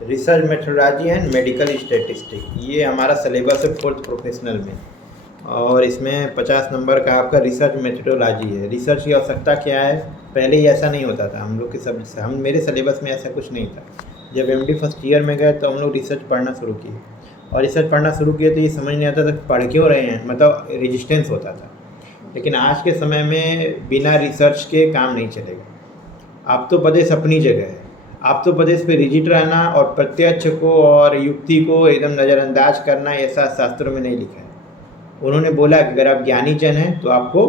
Research methodology and medical statistic, ये हमारा syllabus है 4th प्रोफेशनल में। और इसमें 50 नंबर का आपका रिसर्च मेथोडोलॉजी है। रिसर्च की आवश्यकता क्या है? पहले ही ऐसा नहीं होता था हम लोग के सब मेरे सिलेबस में ऐसा कुछ नहीं था। जब एमडी फर्स्ट ईयर में गए तो हम लोग रिसर्च पढ़ना शुरू किए, और रिसर्च पढ़ना शुरू किए तो ये समझ नहीं आता था पढ़ क्यों रहे हैं, मतलब रेजिस्टेंस होता था। लेकिन आज के समय में बिना रिसर्च के काम नहीं चलेगा। आप्तोपदेश अपनी जगह है, आप्तोपदेश पे रिजिड रहना और प्रत्यक्ष को और युक्ति को एकदम नज़रअंदाज करना, ऐसा शास्त्रों में नहीं लिखा है। उन्होंने बोला कि अगर आप ज्ञानी जन हैं तो आपको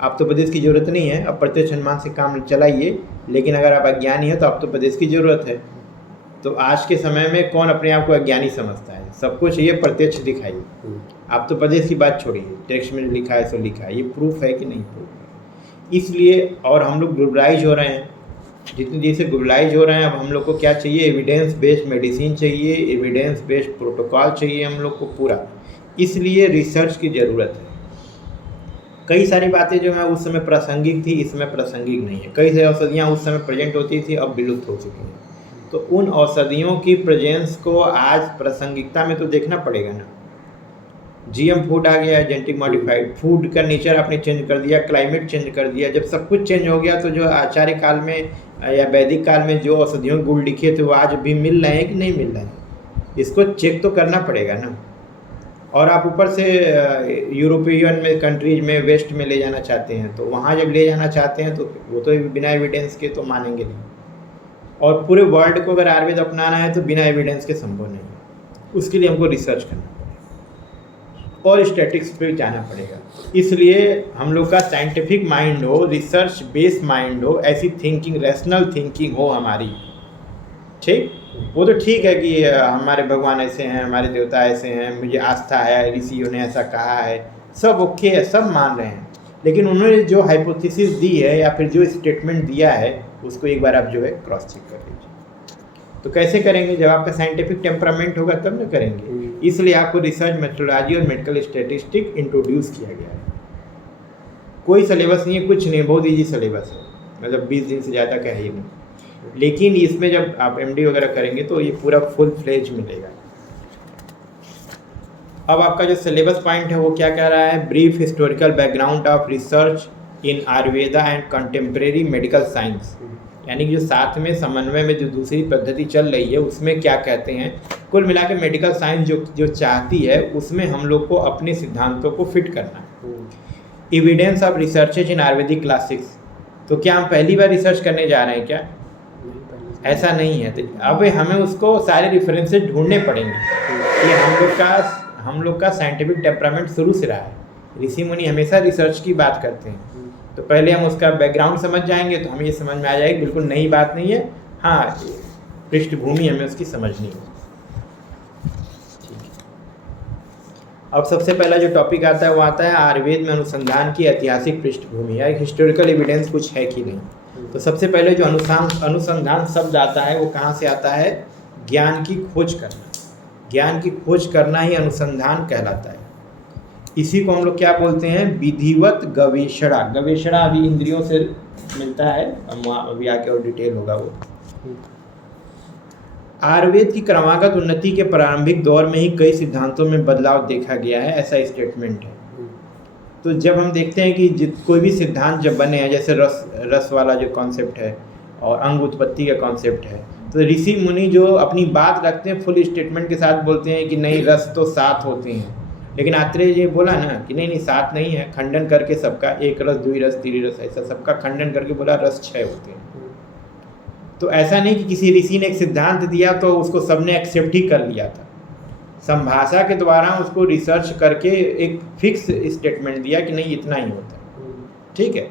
आप्तोपदेश की ज़रूरत नहीं है, अब प्रत्यक्ष अनुमान से काम चलाइए। लेकिन अगर आप अज्ञानी हैं तो आप्तोपदेश की ज़रूरत है। तो आज के समय में कौन अपने आप को अज्ञानी समझता है? सबको चाहिए प्रत्यक्ष दिखाइए। आप्तोपदेश की बात छोड़िए, टेक्स्ट में लिखा है सो लिखा है, ये प्रूफ है कि नहीं प्रूफ है। इसलिए और हम लोग ग्लोबलाइज हो रहे हैं, जितनी जैसे ग्लोबलाइज हो रहे हैं, अब हम लोग को क्या चाहिए? एविडेंस बेस्ड मेडिसिन चाहिए, एविडेंस बेस्ड प्रोटोकॉल चाहिए हम लोग को पूरा। इसलिए रिसर्च की ज़रूरत है। कई सारी बातें जो है उस समय प्रासंगिक थी, इस समय प्रासंगिक नहीं है। कई सारी औषधियाँ उस समय प्रेजेंट होती थी, अब विलुप्त हो चुकी हैं। तो उन औषधियों की प्रेजेंस को आज प्रासंगिकता में तो देखना पड़ेगा ना। जीएम फूड आ गया है, जेनेटिक मॉडिफाइड फूड का नेचर आपने चेंज कर दिया, क्लाइमेट चेंज कर दिया। जब सब कुछ चेंज हो गया तो जो आचार्य काल में या वैदिक काल में जो औषधियों के गुण लिखे थे वो आज भी मिल रहे हैं कि नहीं मिल रहे हैं? इसको चेक तो करना पड़ेगा ना। और आप ऊपर से यूरोपियन में कंट्रीज में वेस्ट में ले जाना चाहते हैं, तो वहाँ जब ले जाना चाहते हैं तो वो तो बिना एविडेंस के तो मानेंगे नहीं। और पूरे वर्ल्ड को अगर आयुर्वेद अपनाना है तो बिना एविडेंस के संभव नहीं है। उसके लिए हमको रिसर्च करना पड़ेगा और स्टैटिक्स पे जाना पड़ेगा। इसलिए हम लोग का साइंटिफिक माइंड हो, रिसर्च बेस्ड माइंड हो, ऐसी थिंकिंग, रैशनल थिंकिंग हो हमारी। ठीक, वो तो ठीक है कि हमारे भगवान ऐसे हैं, हमारे देवता ऐसे हैं, मुझे आस्था है, ऋषियों ने ऐसा कहा है, सब ओके है, सब मान रहे हैं। लेकिन उन्होंने जो हाइपोथेसिस दी है या फिर जो स्टेटमेंट दिया है उसको एक बार आप जो है क्रॉस चेक कर लीजिए। तो कैसे करेंगे? जब आपका साइंटिफिक टेम्परामेंट होगा तब ना करेंगे। इसलिए आपको रिसर्च मेथोडोलॉजी और मेडिकल स्टैटिस्टिक इंट्रोड्यूस किया गया है। कोई सिलेबस नहीं है, कुछ नहीं, बहुत ईजी सिलेबस है, मतलब 20 दिन से ज़्यादा का है ही नहीं। लेकिन इसमें जब आप एमडी वगैरह करेंगे तो ये पूरा फुल फ्लेज मिलेगा। अब आपका जो सिलेबस पॉइंट है वो क्या कह रहा है? Brief historical background of research in Ayurveda and contemporary medical science, यानी कि जो साथ में समन्वय में जो दूसरी पद्धति चल रही है उसमें क्या कहते हैं। कुल मिला के मेडिकल साइंस जो चाहती है उसमें हम लोग को अपने सिद्धांतों को फिट करना। Evidence of researches in Ayurvedic classics, तो क्या हम पहली बार रिसर्च करने जा रहे हैं क्या? ऐसा नहीं है। तो अब हमें उसको सारे रेफरेंसेस ढूंढने पड़ेंगे कि हम लोग का साइंटिफिक टेम्परामेंट शुरू से रहा है। ऋषि मुनि हमेशा रिसर्च की बात करते हैं, तो पहले हम उसका बैकग्राउंड समझ जाएंगे तो हमें ये समझ में आ जाएगी बिल्कुल नई बात नहीं है। हाँ, पृष्ठभूमि हमें उसकी समझनी है। अब सबसे पहला जो टॉपिक आता है वो आता है आयुर्वेद में अनुसंधान की ऐतिहासिक पृष्ठभूमि, या हिस्टोरिकल एविडेंस कुछ है कि नहीं। तो सबसे पहले जो अनुसंधान शब्द आता है वो कहाँ से आता है? ज्ञान की खोज करना। ज्ञान की खोज करना ही अनुसंधान कहलाता है। इसी को हम लोग क्या बोलते हैं? विधिवत गवेषणा। गवेषणा अभी इंद्रियों से मिलता है, अभी आके और डिटेल होगा वो। आयुर्वेद की क्रमागत उन्नति के प्रारंभिक दौर में ही कई सिद्धांतों में बदलाव देखा गया है, ऐसा स्टेटमेंट है। तो जब हम देखते हैं कि कोई भी सिद्धांत जब बने हैं, जैसे रस वाला जो कॉन्सेप्ट है और अंग उत्पत्ति का कॉन्सेप्ट है, तो ऋषि मुनि जो अपनी बात रखते हैं फुल स्टेटमेंट के साथ बोलते हैं कि नहीं, रस तो 7 होते हैं। लेकिन आत्रेय जी बोला ना कि नहीं 7 नहीं है, खंडन करके सबका, 1 रस 2 रस 3 रस, ऐसा सबका खंडन करके बोला रस 6 होते हैं। तो ऐसा नहीं कि किसी ऋषि ने एक सिद्धांत दिया तो उसको सबने एक्सेप्ट ही कर लिया था। संभाषा के द्वारा उसको रिसर्च करके एक फिक्स स्टेटमेंट दिया कि नहीं इतना ही होता है। ठीक है,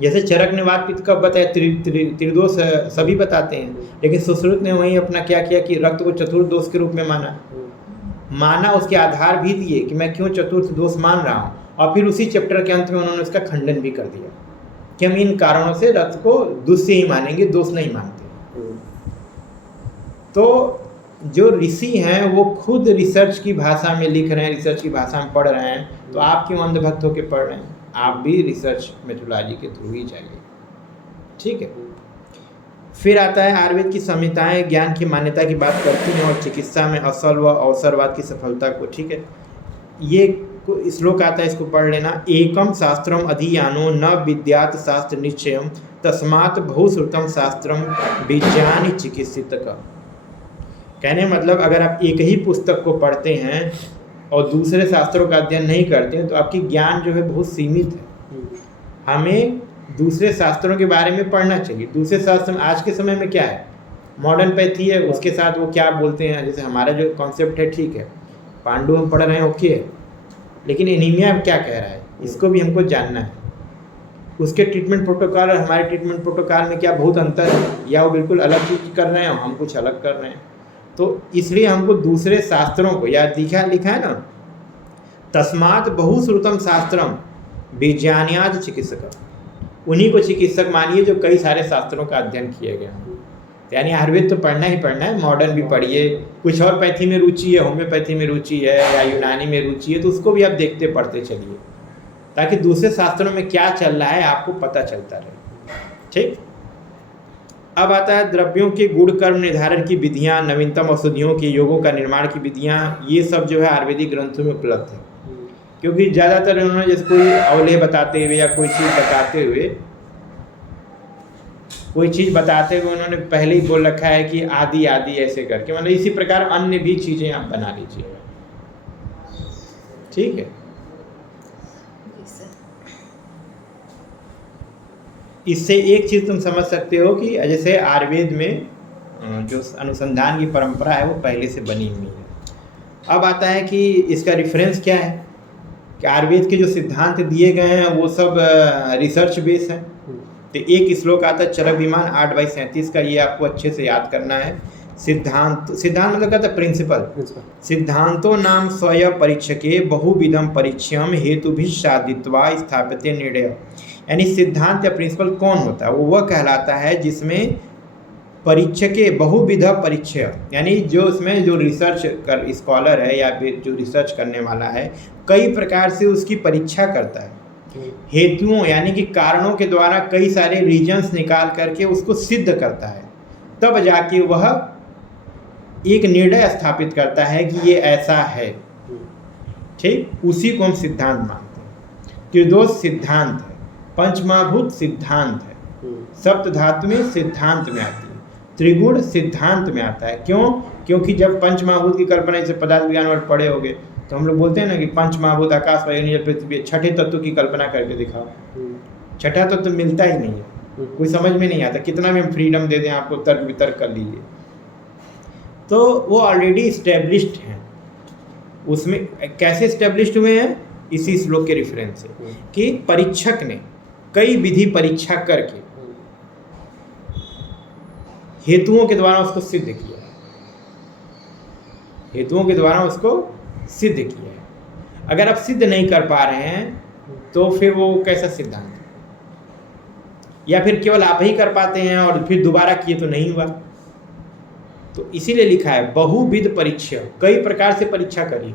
जैसे चरक ने वात पित्त का बताया, त्रिदोष सभी बताते हैं, लेकिन सुश्रुत ने वहीं अपना क्या किया कि रक्त को चतुर्थ दोष के रूप में माना, उसके आधार भी दिए कि मैं क्यों चतुर्थ दोष मान रहा हूँ, और फिर उसी चैप्टर के अंत में उन्होंने उसका खंडन भी कर दिया कि हम इन कारणों से रक्त को दुष्य ही मानेंगे, दोष नहीं मानते। तो जो ऋषि हैं वो खुद रिसर्च की भाषा में लिख रहे हैं, रिसर्च की भाषा में पढ़ रहे हैं, तो आप क्यों अंधभक्त होकर पढ़ रहे हैं? आप भी रिसर्च मेथोडोलॉजी के थ्रू ही जाइए। ठीक है। फिर आता है आयुर्वेद की संहिताएं ज्ञान की मान्यता की बात करती हैं और चिकित्सा में असल व अवसरवाद की सफलता को, ठीक है। ये श्लोक आता है, इसको पढ़ लेना। एकम शास्त्रम अधियानो न विद्यात शास्त्र निश्चयम तस्मात् बहुश्रुतम शास्त्रम विज्ञानी चिकित्सित का। कहने मतलब अगर आप एक ही पुस्तक को पढ़ते हैं और दूसरे शास्त्रों का अध्ययन नहीं करते हैं तो आपकी ज्ञान जो है बहुत सीमित है। हमें दूसरे शास्त्रों के बारे में पढ़ना चाहिए। दूसरे शास्त्र में आज के समय में क्या है, मॉडर्न पैथी है, उसके साथ वो क्या बोलते हैं, जैसे हमारा जो कॉन्सेप्ट है, ठीक है, पांडु हम पढ़ रहे हैं, ओके, लेकिन एनीमिया क्या कह रहा है, इसको भी हमको जानना है। उसके ट्रीटमेंट प्रोटोकॉल और हमारे ट्रीटमेंट प्रोटोकॉल में क्या बहुत अंतर है, या वो बिल्कुल अलग चीज़ कर रहे हैं और हम कुछ अलग कर रहे हैं। तो इसलिए हमको दूसरे शास्त्रों को, या लिखा है ना, तस्मात् बहुश्रुतम शास्त्रम विज्ञान्याज चिकित्सक, उन्हीं को चिकित्सक मानिए जो कई सारे शास्त्रों का अध्ययन किए गए हैं। यानी आयुर्वेद तो पढ़ना ही पढ़ना है, मॉडर्न भी पढ़िए, कुछ और पैथी में रुचि है, होम्योपैथी में रुचि है या यूनानी में रुचि है, तो उसको भी आप देखते पढ़ते चलिए, ताकि दूसरे शास्त्रों में क्या चल रहा है आपको पता चलता रहे, ठीक। अब आता है द्रव्यों के गुण कर्म निर्धारण की विधियाँ, नवीनतम औषधियों के योगों का निर्माण की विधियाँ, ये सब जो है आयुर्वेदिक ग्रंथों में उपलब्ध है। क्योंकि ज़्यादातर उन्होंने जैसे कोई अवलेह बताते हुए या कोई चीज़ बताते हुए उन्होंने पहले ही बोल रखा है कि आदि आदि ऐसे करके, मतलब इसी प्रकार अन्य भी चीज़ें आप बना लीजिए, ठीक है। इससे एक चीज़ तुम समझ सकते हो कि जैसे आयुर्वेद में जो अनुसंधान की परंपरा है वो पहले से बनी हुई है। अब आता है कि इसका रेफरेंस क्या है, कि आयुर्वेद के जो सिद्धांत दिए गए हैं वो सब रिसर्च बेस है। तो एक श्लोक आता है चरक विमान 8/37 का, ये आपको अच्छे से याद करना है। सिद्धांत मतलब कहता है प्रिंसिपल। सिद्धांतो नाम स्वयं परीक्षके बहुविधम परीक्षम हेतु भी साधित्वा स्थापित निर्णय। यानी सिद्धांत या प्रिंसिपल कौन होता है, वो वह कहलाता है जिसमें परीक्षके बहुविध परीक्षय, यानी जो उसमें जो रिसर्च कर स्कॉलर है या फिर जो रिसर्च करने वाला है कई प्रकार से उसकी परीक्षा करता है। हेतुओं यानी कि कारणों के द्वारा कई सारे रीजन्स निकाल करके उसको सिद्ध करता है, तब जाके वह एक निर्णय स्थापित करता है कि ये ऐसा है, ठीक। उसी को हम सिद्धांत मानते हैं। त्रिदोष सिद्धांत है, पंचमहाभूत सिद्धांत है, सप्त धातु में सिद्धांत में आती है, त्रिगुण सिद्धांत में आता है। क्यों? क्योंकि जब पंचमहाभूत की कल्पना, जैसे पदार्थ विज्ञान और पढ़े होगे तो हम लोग बोलते हैं ना कि पंचमहाभूत आकाश वायु जल पृथ्वी, छठे तत्व की कल्पना करके दिखाओ। छठा तत्व तो मिलता ही नहीं है, कोई समझ में नहीं आता, कितना भी हम फ्रीडम दे दें आपको, तर्क वितर्क कर लीजिए। तो वो ऑलरेडी इस्टेब्लिश्ड हैं। उसमें कैसे इस्टेब्लिश्ड हुए हैं, इसी श्लोक के रेफरेंस से, कि परीक्षक ने कई विधि परीक्षा करके हेतुओं के द्वारा उसको सिद्ध किया, हेतुओं के द्वारा उसको सिद्ध किया है। अगर आप सिद्ध नहीं कर पा रहे हैं तो फिर वो कैसा सिद्धांत है, या फिर केवल आप ही कर पाते हैं और फिर दोबारा किए तो नहीं हुआ। तो इसीलिए लिखा है बहुविध परीक्षा, कई प्रकार से परीक्षा करिए।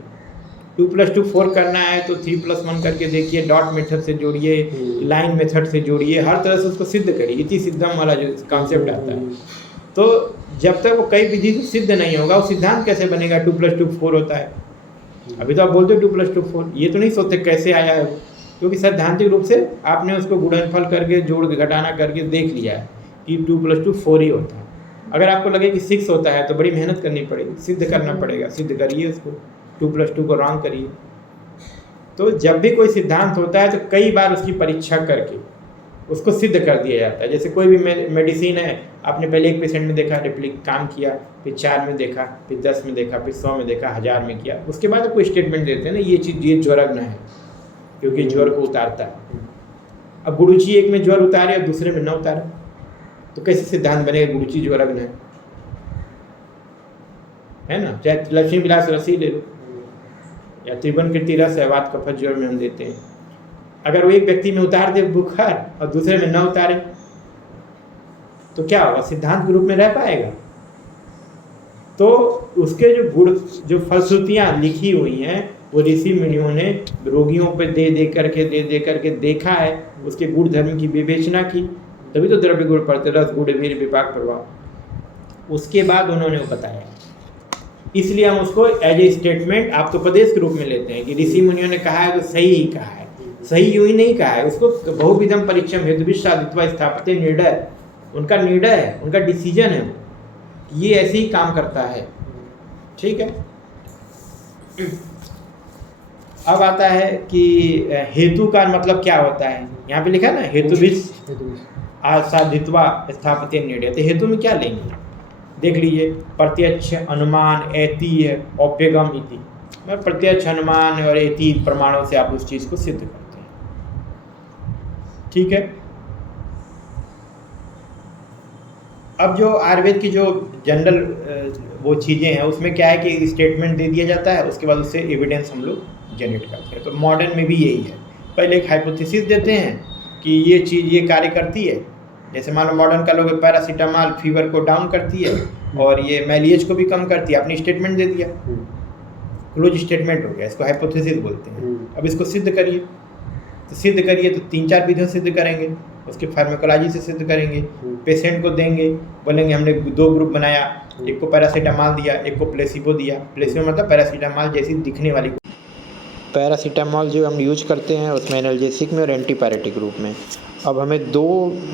2+2 4 करना है तो 3+1 करके देखिए, डॉट मेथड से जोड़िए, लाइन मेथड से जोड़िए, हर तरह से उसको सिद्ध करिए। इति सिद्धम वाला जो कॉन्सेप्ट आता है, तो जब तक वो कई विधि से सिद्ध नहीं होगा वो सिद्धांत कैसे बनेगा। 2+2 4 होता है, अभी तो आप बोलते हो 2+2 4, ये तो नहीं सोचते कैसे आया है, क्योंकि सैद्धांतिक रूप से आपने उसको गुणनफल करके जोड़ घटाना करके देख लिया है कि 2+2 4 ही होता है। अगर आपको लगे कि 6 होता है तो बड़ी मेहनत करनी पड़ेगी, सिद्ध करना पड़ेगा, सिद्ध करिए उसको, 2+2 को रॉन्ग करिए। तो जब भी कोई सिद्धांत होता है तो कई बार उसकी परीक्षा करके उसको सिद्ध कर दिया जाता है। जैसे कोई भी मेडिसिन है, आपने पहले 1 पेशेंट में देखा, रिप्लिक काम किया, फिर 4 में देखा, फिर 10 में देखा, फिर 100 में देखा, 1000 में किया, उसके बाद कोई स्टेटमेंट देते हैं ना, ये चीज़ ये ज्वरग्न है, क्योंकि ज्वर को उतारता है। अब गुरुची एक में ज्वर उतारे और दूसरे में न उतारे, तो कैसे सिद्धांत बनेगा गुरुची ज्वरग्न है ना। चाहे लक्ष्मी विलास रसी ले लो या त्रिभुवन कीर्ति रस है, वात कफत ज्वर में हम देते हैं। अगर वो एक व्यक्ति में उतार दे बुखार और दूसरे में न उतारे तो क्या होगा, सिद्धांत के रूप में रह पाएगा। तो उसके जो गुण, जो फलश्रुतियाँ लिखी हुई हैं वो ऋषि मुनियों ने रोगियों पे दे करके देखा है, उसके गुण धर्म की विवेचना की, तभी तो द्रव्य गुण पढ़ते, रस गुण वीर विपाक प्रभाव। उसके बाद उन्होंने बताया, इसलिए हम उसको एज ए स्टेटमेंट आप्तोपदेश के रूप में लेते हैं कि ऋषि मुनियों ने कहा है तो सही ही कहा है, सही यूं ही नहीं कहा है, उसको बहुविधम परीक्षम हेतु साधित्वा स्थापित निर्णय, उनका निर्णय है, उनका डिसीजन है, ये ऐसे ही काम करता है। ठीक है। अब आता है कि हेतु का मतलब क्या होता है, यहाँ पे लिखा है ना हेतु भी साधित्वा स्थापित निर्णय, तो हेतु में क्या लेंगे देख लीजिए, प्रत्यक्ष अनुमान ऐतीय औप्यगम इति, प्रत्यक्ष अनुमान और ऐतीय प्रमाणों से आप उस चीज को सिद्ध करते हैं। ठीक है। अब जो आयुर्वेद की जो जनरल वो चीज़ें हैं उसमें क्या है कि स्टेटमेंट दे दिया जाता है, उसके बाद उससे एविडेंस हम लोग जनरेट करते हैं। तो मॉडर्न में भी यही है, पहले एक हाइपोथेसिस देते हैं कि ये चीज़ ये कार्य करती है, जैसे मान लो मॉडर्न का लोग पैरासीटामॉल फीवर को डाउन करती है और ये मैलिएज को भी कम करती है, आपने स्टेटमेंट दे दिया, क्लोज स्टेटमेंट हो गया, इसको हाइपोथेसिस बोलते हैं। अब इसको सिद्ध करिए, तो सिद्ध करिए तो 3-4 विधियों से सिद्ध करेंगे, उसके फार्माकोलॉजी से सिद्ध करेंगे, पेशेंट को देंगे, बोलेंगे हमने 2 ग्रुप बनाया, एक को पैरासीटामॉल दिया, एक को प्लेसिबो दिया। प्लेसिबो मतलब पैरासीटामॉल जैसी दिखने वाली, पैरासीटामॉल जो हम यूज करते हैं उसमें एनाल्जेसिक में और एंटीपायरेटिक रूप में। अब हमें 2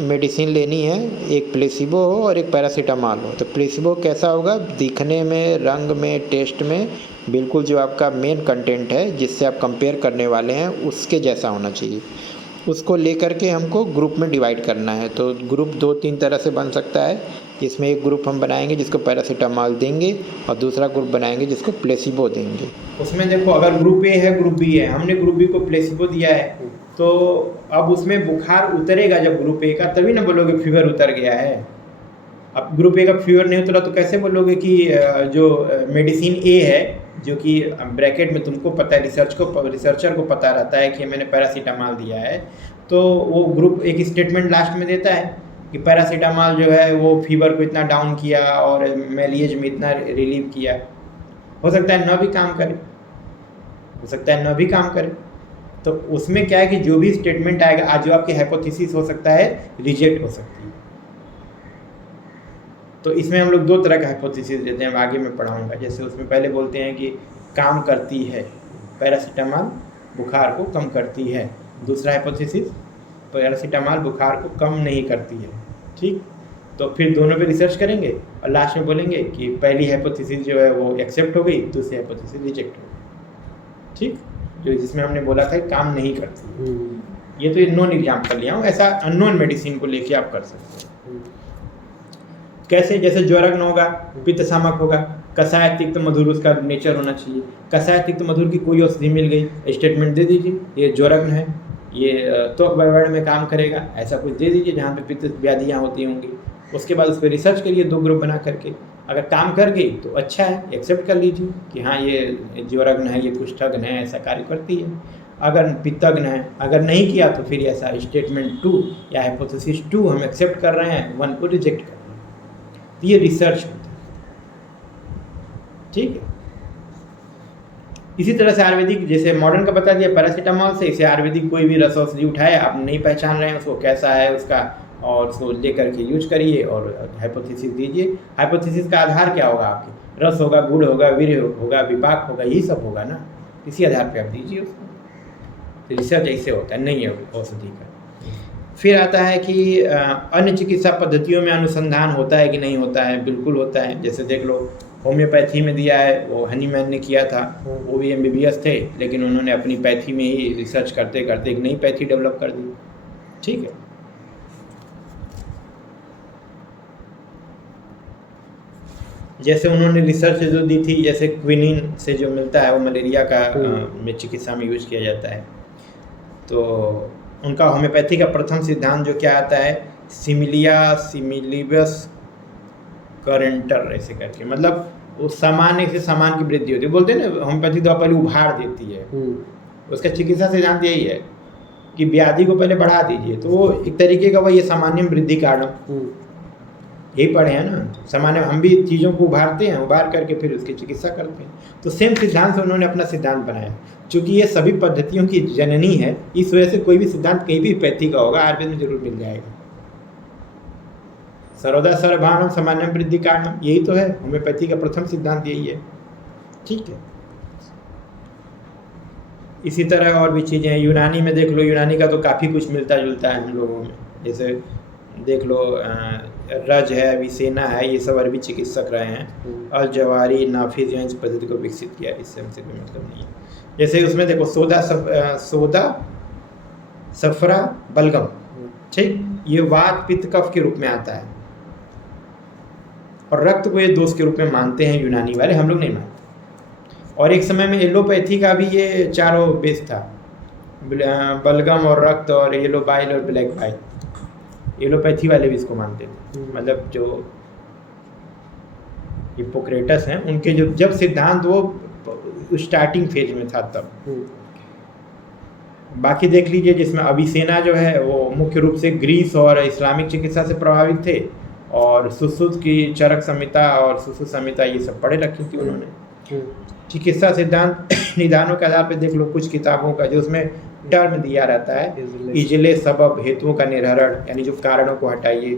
मेडिसिन लेनी है, एक प्लेसिबो हो और एक पैरासीटामॉल हो। तो प्लेसिबो कैसा होगा, दिखने में, रंग में, टेस्ट में बिल्कुल जो आपका मेन कंटेंट है जिससे आप कंपेयर करने वाले हैं उसके जैसा होना चाहिए। उसको लेकर के हमको ग्रुप में डिवाइड करना है। तो ग्रुप 2-3 तरह से बन सकता है, इसमें एक ग्रुप हम बनाएंगे जिसको पैरासीटामॉल देंगे और दूसरा ग्रुप बनाएंगे जिसको प्लेसिबो देंगे। उसमें देखो अगर ग्रुप ए है, ग्रुप बी है, हमने ग्रुप बी को प्लेसिबो दिया है तो अब उसमें बुखार उतरेगा जब ग्रुप ए का, तभी ना बोलोगे फीवर उतर गया है। अब ग्रुप ए का फीवर नहीं उतरा तो कैसे बोलोगे कि जो मेडिसिन ए है, जो कि ब्रैकेट में तुमको पता है, रिसर्चर को पता रहता है कि मैंने पैरासीटामॉल दिया है, तो वो ग्रुप एक स्टेटमेंट लास्ट में देता है कि पैरासीटामॉल जो है वो फीवर को इतना डाउन किया और मैलिएज में इतना रिलीव किया। हो सकता है न भी काम करे, हो सकता है न भी काम करे। तो उसमें क्या है कि जो भी स्टेटमेंट आएगा, आज जो आपकी हाइपोथेसिस हो सकता है रिजेक्ट हो सकती है। तो इसमें हम लोग 2 तरह का हाइपोथेसिस देते हैं, आगे मैं पढ़ाऊंगा। जैसे उसमें पहले बोलते हैं कि काम करती है, पैरासीटामॉल बुखार को कम करती है। दूसरा हाइपोथेसिस, पैरासीटामॉल बुखार को कम नहीं करती है। ठीक, तो फिर दोनों पे रिसर्च करेंगे और लास्ट में बोलेंगे कि पहली हाइपोथेसिस जो है वो एक्सेप्ट हो गई, दूसरी हाइपोथेसिस रिजेक्ट हो गई। ठीक, जो जिसमें हमने बोला था काम नहीं करती। ये तो नॉन एग्जाम्पल लिया हूँ, ऐसा अननोन मेडिसिन को लेके आप कर सकते हैं। कैसे, जैसे ज्वरग्न होगा, पित्त शामक होगा, कषाय तिक्त मधुर उसका नेचर होना चाहिए। कषाय तिक्त मधुर की कोई औषधि मिल गई, स्टेटमेंट दे दीजिए ये ज्वरग्न है, ये त्वक वायवण में काम करेगा, ऐसा कुछ दे दीजिए जहाँ पे पित्त व्याधियाँ होती होंगी। उसके बाद उस पर रिसर्च करिए 2 ग्रुप बना करके, अगर काम कर गई तो अच्छा है, एक्सेप्ट कर लीजिए कि हाँ ये ज्वरग्न है, ये कुष्ठग्न है, ऐसा कार्य करती है। अगर पित्तग्न है, अगर नहीं किया तो फिर ऐसा स्टेटमेंट 2 या हाइपोथेसिस 2 हम एक्सेप्ट कर रहे हैं, 1 को रिजेक्ट कर रहे हैं। तो ये रिसर्च होता है। ठीक है। इसी तरह से आयुर्वेदिक, जैसे मॉडर्न का बता दिया पैरासीटामॉल से, इसे आयुर्वेदिक कोई भी रस औषधि उठाए, आप नहीं पहचान रहे हैं उसको कैसा है उसका, और उसको लेकर के यूज करिए और हाइपोथेसिस दीजिए। हाइपोथेसिस का आधार क्या होगा आपके, रस होगा, गुण होगा, वीर्य होगा, विपाक होगा, यही सब होगा ना, इसी आधार पे आप दीजिए उसको। तो रिसर्च ऐसे होता है, नहीं है औषधि का। फिर आता है कि अन्य चिकित्सा पद्धतियों में अनुसंधान होता है कि नहीं होता है, बिल्कुल होता है। जैसे देख लो होम्योपैथी में दिया है, वो हनीमैन ने किया था, वो भी MBBS थे, लेकिन उन्होंने अपनी पैथी में ही रिसर्च करते करते एक नई पैथी डेवलप कर दी। ठीक है। जैसे उन्होंने रिसर्च जो दी थी, जैसे क्विनिन से जो मिलता है वो मलेरिया का में चिकित्सा में यूज किया जाता है। तो उनका होम्योपैथी का प्रथम सिद्धांत जो क्या आता है, सिमिलिया सिमिलिबस करेंटर ऐसे करके, मतलब वो सामान्य से सामान की वृद्धि होती है। बोलते हैं ना होम्योपैथी दवा पहले उभार देती है, उसका चिकित्सा सिद्धांत यही है कि व्याधि को पहले बढ़ा दीजिए। तो वो एक तरीके का वही सामान्य वृद्धि कारण, यही पढ़े हैं ना, सामान्य हम भी चीज़ों को उभारते हैं, उभार करके फिर उसकी चिकित्सा करते हैं। तो सेम सिद्धांत से उन्होंने अपना सिद्धांत बनाया। चूँकि ये सभी पद्धतियों की जननी है, इस वजह से कोई भी सिद्धांत कहीं भी पैथी का होगा, आयुर्वेद में जरूर मिल जाएगा। सर्वदा सर्वभावनम सामान्यम वृद्धि कारणम, यही तो है होम्योपैथी का प्रथम सिद्धांत, यही है। ठीक है, इसी तरह और भी चीज़ें हैं। यूनानी में देख लो, यूनानी का तो काफ़ी कुछ मिलता जुलता है हम लोगों में। जैसे देख लो रज है, अविसेना है, ये सब अरबी चिकित्सक रहे हैं। अल जवारी नाफिज जो इस पद्धति को विकसित किया, इससे हमसे कोई मतलब नहीं है। जैसे उसमें देखो सोदा सफरा बलगम, ठीक, ये वात पित्त कफ के रूप में आता है, और रक्त को ये दोष के रूप में मानते हैं यूनानी वाले, हम लोग नहीं मानते। और एक समय में एलोपैथी का भी ये चारों बेस था, बलगम और रक्त और येलो बाइल और ब्लैक बाइल, एलोपैथी वाले भी इसको मानते थे। मतलब जो हिप्पोक्रेटस हैं उनके जो जब सिद्धांत वो स्टार्टिंग फेज में था तब। बाकी देख लीजिए, जिसमें अभिसेना जो है वो मुख्य रूप से ग्रीस और इस्लामिक चिकित्सा से प्रभावित थे, और सुश्रुत की चरक संहिता और सुश्रुत संहिता ये सब पढ़े रखी थी उन्होंने। चिकित्सा सिद्धांत निदानों के आधार पर देख लो कुछ किताबों का, जो उसमें टर्म दिया रहता है, इजले सबब हेतुओं का निर्हरण, यानी जो कारणों को हटाइए।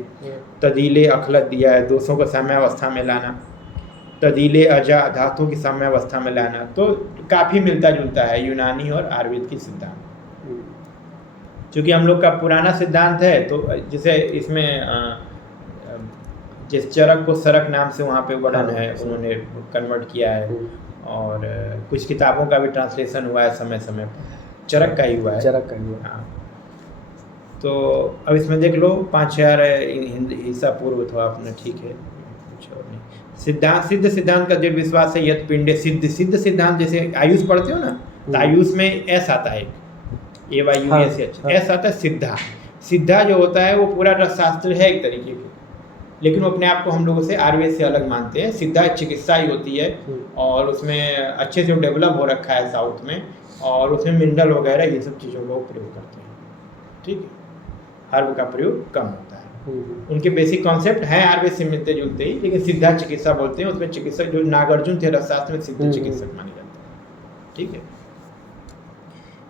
तदीले अखलत दिया है, दोषों को साम्यावस्था में लाना। तदीले अजा धातु की साम्यावस्था में लाना। तो काफ़ी मिलता जुलता है यूनानी और आयुर्वेद की सिद्धांत। चूँकि हम लोग का पुराना सिद्धांत है, तो जैसे इसमें जिस चरक को सरक नाम से वहाँ पे वर्णन है, उन्होंने कन्वर्ट किया है, और कुछ किताबों का भी ट्रांसलेशन हुआ है समय समय पर, चरक का ही हुआ है, चरक का ही हुआ। हाँ। तो अब इसमें देख लो 5000 ईसा पूर्व था अपना, ठीक है, कुछ और नहीं। सिद्धांत सिद्ध सिद्धांत का दृढ़ विश्वास है, यत पिंडे सिद्ध सिद्ध सिद्धांत, जैसे आयुष पढ़ते हो ना, तो आयुष में एस आता है, AYUS, एस आता है सिद्धा। सिद्धा जो होता है वो पूरा रसशास्त्र है एक तरीके की, लेकिन वो अपने आप को हम लोगों से आयुर्वेद से अलग मानते हैं। सिद्धा चिकित्सा ही होती है, और उसमें अच्छे से डेवलप हो रखा है साउथ में, और उसमें मिनरल वगैरह ये सब चीज़ों का प्रयोग करते हैं। ठीक है, हर्ब का प्रयोग कम होता है। उनके बेसिक कॉन्सेप्ट हैं आयुर्वेद से मिलते जुलते ही, लेकिन सिद्धा चिकित्सा बोलते हैं। उसमें चिकित्सक जो नागार्जुन थे रसशास्त्र में, सिद्ध चिकित्सक माने जाते हैं। ठीक है,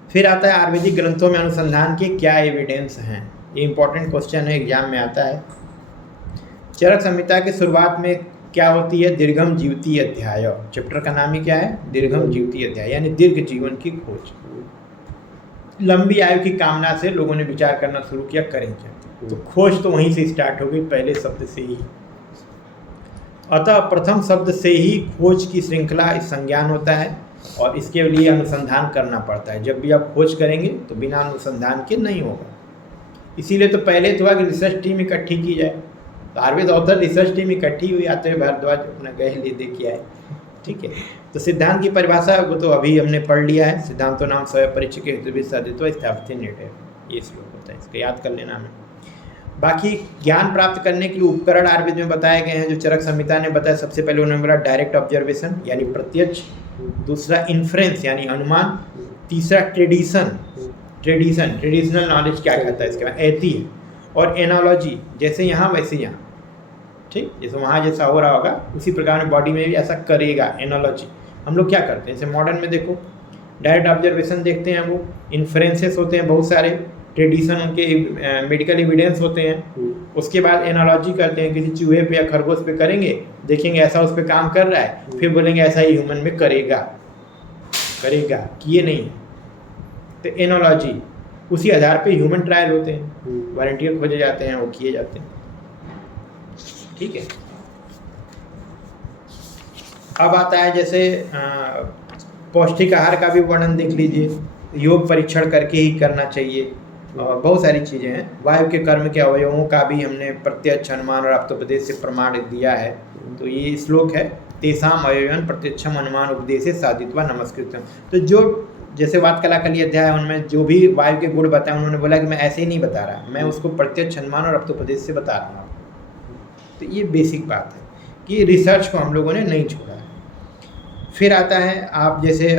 फिर आता है आयुर्वेदिक ग्रंथों में अनुसंधान के क्या एविडेंस हैं। ये इंपॉर्टेंट क्वेश्चन है, एग्जाम में आता है। चरक संहिता की शुरुआत में क्या होती है? दीर्घम जीवती अध्याय। चैप्टर का नाम ही क्या है? दीर्घम जीवती अध्याय, यानी दीर्घ जीवन की खोज। लंबी आयु की कामना से लोगों ने विचार करना शुरू किया, करें क्या। तो खोज तो वहीं से स्टार्ट हो गई, पहले शब्द से ही। अतः प्रथम शब्द से ही खोज की श्रृंखला संज्ञान होता है, और इसके लिए अनुसंधान करना पड़ता है। जब भी आप खोज करेंगे तो बिना अनुसंधान के नहीं होगा। इसीलिए तो पहले तो कि रिसर्च टीम इकट्ठी की जाए। तो आयुर्वेद औषध रिसर्च टीम इकट्ठी हुई, आते भारद्वाज अपना गए ले दे के आए। ठीक है, तो सिद्धांत की परिभाषा वो तो अभी हमने पढ़ लिया है। सिद्धांतो नाम स्वयं परिचय के हेतु भी साधित्व स्थापित नेट है, ये श्लोक होता है, इसको याद कर लेना हमें। बाकी ज्ञान प्राप्त करने के लिए उपकरण आयुर्वेद में बताए गए हैं, जो चरक संहिता ने बताया। सबसे पहले उन्होंने बोला डायरेक्ट ऑब्जर्वेशन यानी प्रत्यक्ष, दूसरा इन्फ्रेंस यानी अनुमान, तीसरा ट्रेडिशनल नॉलेज क्या कहता है इसके बाद, ऐतिह्य, और एनालॉजी, जैसे यहाँ वैसे यहाँ। ठीक, जैसे वहाँ जैसा हो रहा होगा उसी प्रकार में बॉडी में भी ऐसा करेगा, एनालॉजी। हम लोग क्या करते हैं, जैसे मॉडर्न में देखो डायरेक्ट ऑब्जर्वेशन देखते हैं, वो इन्फ्रेंसेस होते हैं बहुत सारे, ट्रेडिशन उनके मेडिकल एविडेंस होते हैं। उसके बाद एनालॉजी करते हैं, किसी चूहे पे या खरगोश पे करेंगे, देखेंगे ऐसा उस पर काम कर रहा है, फिर बोलेंगे ऐसा ही ह्यूमन में करेगा, किए नहीं। तो एनालॉजी, उसी आधार पे ह्यूमन ट्रायल होते हैं, वॉलंटियर खोजे जाते हैं, वो किए जाते हैं। ठीक है, अब आता है जैसे पौष्टिक आहार का भी वर्णन देख लीजिए। योग परीक्षण करके ही करना चाहिए, और बहुत सारी चीज़ें हैं। वायु के कर्म के अवयवों का भी हमने प्रत्यक्ष अनुमान और आप्तोपदेश से प्रमाण दिया है। तो ये श्लोक है, तेषाम अवयवन् प्रत्यक्षम अनुमान उपदेशे साधित्वा नमस्कृतम। तो जो जैसे वात कला कली अध्याय, उनमें जो भी वायु के गुण बताए, उन्होंने बोला कि मैं ऐसे ही नहीं बता रहा, मैं उसको प्रत्यक्ष अनुमान और आप्तोपदेश से बता रहा हूँ। तो ये बेसिक बात है कि रिसर्च को हम लोगों ने नहीं छोड़ा है। फिर आता है आप जैसे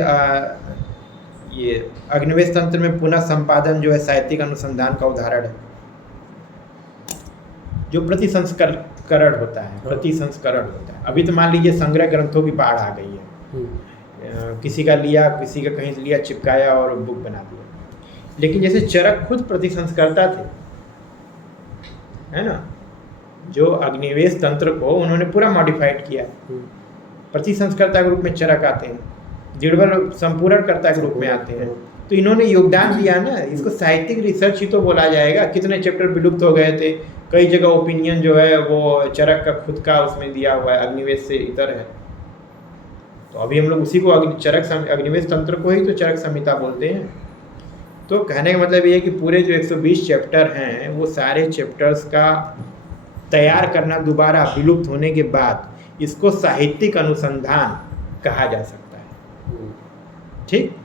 ये अग्निवेश तंत्र में पुनः संपादन जो है साहित्यिक अनुसंधान का उदाहरण है, जो प्रतिसंस्करण होता है। अभी तो मान लीजिए संग्रह ग्रंथों की बाढ़ आ गई है, किसी का लिया, किसी का कहीं से लिया, चिपकाया और बुक बना दिया। लेकिन जैसे चरक खुद प्रतिसंस्कर्ता थे, है ना, जो अग्निवेश तंत्र को उन्होंने पूरा मॉडिफाइड किया। प्रतिसंस्कर्ता के रूप में चरक आते हैं, दृढ़बल संपूरणकर्ता के रूप में आते हैं। तो इन्होंने योगदान दिया ना, इसको साहित्यिक रिसर्च ही तो बोला जाएगा। कितने चैप्टर विलुप्त हो गए थे, कई जगह ओपिनियन जो है वो चरक का खुद का उसमें दिया हुआ है, अग्निवेश से इतर है। तो अभी हम लोग उसी को अग्निवेश तंत्र को ही तो चरक संहिता बोलते हैं। तो कहने का मतलब ये है कि पूरे जो 120 चैप्टर हैं वो सारे चैप्टर्स का तैयार करना दोबारा विलुप्त होने के बाद इसको साहित्यिक अनुसंधान कहा जा सकता है। ठीक,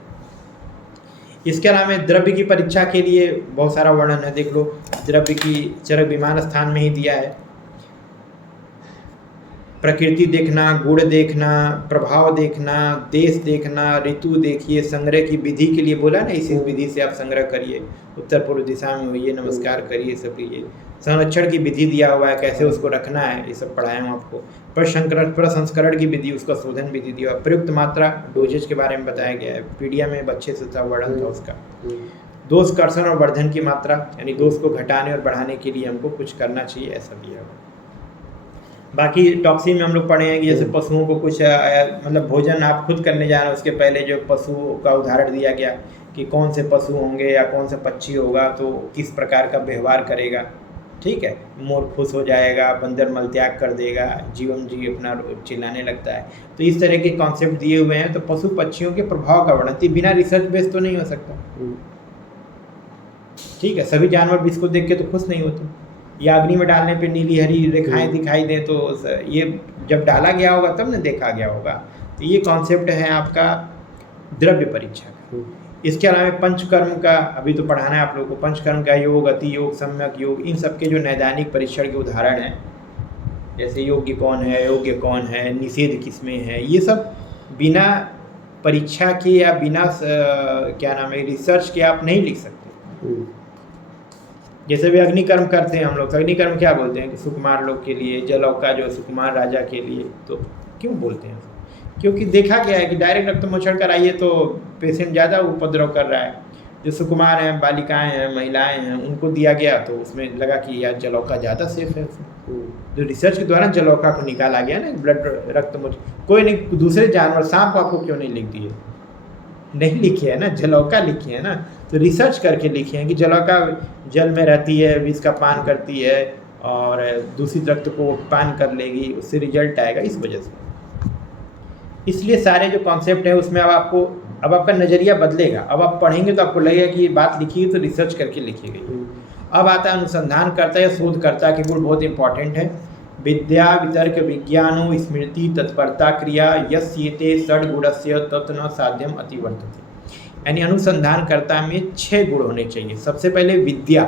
इसके अलावा द्रव्य की परीक्षा के लिए बहुत सारा वर्णन है, देख लो। द्रव्य की चरक विमान स्थान में ही दिया है। प्रकृति देखना, गुण देखना, प्रभाव देखना, देश देखना, ऋतु देखिए, संग्रह की विधि के लिए बोला ना, इसी विधि से आप संग्रह करिए, उत्तर पूर्व दिशा में होइए, नमस्कार करिए, सब कीजिए। संरक्षण की विधि दिया हुआ है, कैसे उसको रखना है, ये सब पढ़ाया हूँ आपको। प्रसंस्करण की विधि, उसका शोधन विधि दिया हुआ। प्रयुक्त मात्रा, डोजेज के बारे में बताया गया है, पीडिया में अच्छे से था वर्णन था उसका। दोष कर्षण और वर्धन की मात्रा, यानी दोष को घटाने और बढ़ाने के लिए हमको कुछ करना चाहिए, ऐसा दिया हुआ। बाकी टॉक्सी में हम लोग पढ़े हैं कि जैसे पशुओं को कुछ मतलब भोजन आप खुद करने जा रहे हैं, उसके पहले जो पशु का उदाहरण दिया गया कि कौन से पशु होंगे या कौन सा पक्षी होगा तो किस प्रकार का व्यवहार करेगा। ठीक है, मोर खुश हो जाएगा, बंदर मलत्याग कर देगा, जीवन जी अपना चिल्लाने लगता है। तो इस तरह के कॉन्सेप्ट दिए हुए हैं। तो पशु पक्षियों के प्रभाव का वर्णन बिना रिसर्च बेस तो नहीं हो सकता। ठीक है, सभी जानवर भी इसको देख के तो खुश नहीं होते, या अग्नि में डालने पे नीली हरी रेखाएं दिखाई दे तो ये जब डाला गया होगा तब न देखा गया होगा। तो ये कॉन्सेप्ट है आपका द्रव्य परीक्षा का। इसके अलावा पंचकर्म का अभी तो पढ़ाना है आप लोगों को। पंचकर्म का योग, अति योग, सम्यक योग, इन सब के जो नैदानिक परीक्षण के उदाहरण हैं, जैसे योग्य कौन है, योग्य कौन है, निषेध किसमें है, ये सब बिना परीक्षा के या बिना क्या नाम है रिसर्च के आप नहीं लिख सकते। जैसे भी अग्निकर्म करते हैं हम लोग, अग्निकर्म क्या बोलते हैं कि सुकुमार लोग के लिए, जलौका जो सुकुमार राजा के लिए। तो क्यों बोलते हैं? क्योंकि देखा गया है कि डायरेक्ट रक्तमोक्षण कराइए तो पेशेंट ज़्यादा उपद्रव कर रहा है। जो सुकुमार हैं, बालिकाएं हैं, महिलाएं हैं, उनको दिया गया तो उसमें लगा कि यार जलौका ज़्यादा सेफ है। जो रिसर्च के द्वारा जलौका को निकाला गया ना, ब्लड रक्तमोक्षण। कोई नहीं, दूसरे जानवर सांप आपको क्यों नहीं लिख दिए? नहीं लिखे है ना, जलौका लिखी है ना। तो रिसर्च करके लिखे हैं कि जलौका जल में रहती है, विष का पान करती है और दूषित रक्त को पान कर लेगी, उससे रिजल्ट आएगा, इस वजह से। इसलिए सारे जो कॉन्सेप्ट है उसमें अब आपका नज़रिया बदलेगा। अब आप पढ़ेंगे तो आपको लगेगा कि ये बात लिखी है तो रिसर्च करके लिखी गई। अब आता है अनुसंधानकर्ता या शोधकर्ता के गुण, बहुत इंपॉर्टेंट है। विद्या, वितर्क, विज्ञानो, स्मृति, तत्परता, क्रिया, यस्येते षड्गुणस्य तत् न साध्यम अतिवर्तते। यानी अनुसंधानकर्ता में 6 गुण होने चाहिए। सबसे पहले विद्या।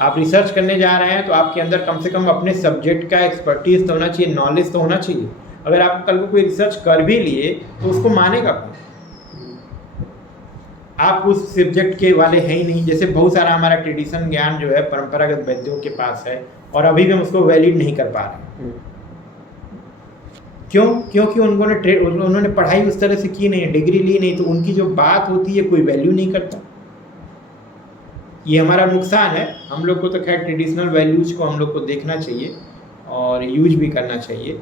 आप रिसर्च करने जा रहे हैं तो आपके अंदर कम से कम अपने सब्जेक्ट का एक्सपर्टीज तो होना चाहिए, नॉलेज तो होना चाहिए। अगर आप कल को कोई रिसर्च कर भी लिए तो उसको मानेगा कौन? आप उस सब्जेक्ट के वाले हैं ही नहीं। जैसे बहुत सारा हमारा ट्रेडिशन ज्ञान जो है परंपरागत वैद्यों के पास है और अभी भी हम उसको वैलिड नहीं कर पा रहे। क्यों? क्योंकि उन्होंने पढ़ाई उस तरह से की नहीं, डिग्री ली नहीं, तो उनकी जो बात होती है कोई वैल्यू नहीं करता। ये हमारा नुकसान है। हम लोग को तो खैर ट्रेडिशनल वैल्यूज को हम लोग को देखना चाहिए और यूज भी करना चाहिए,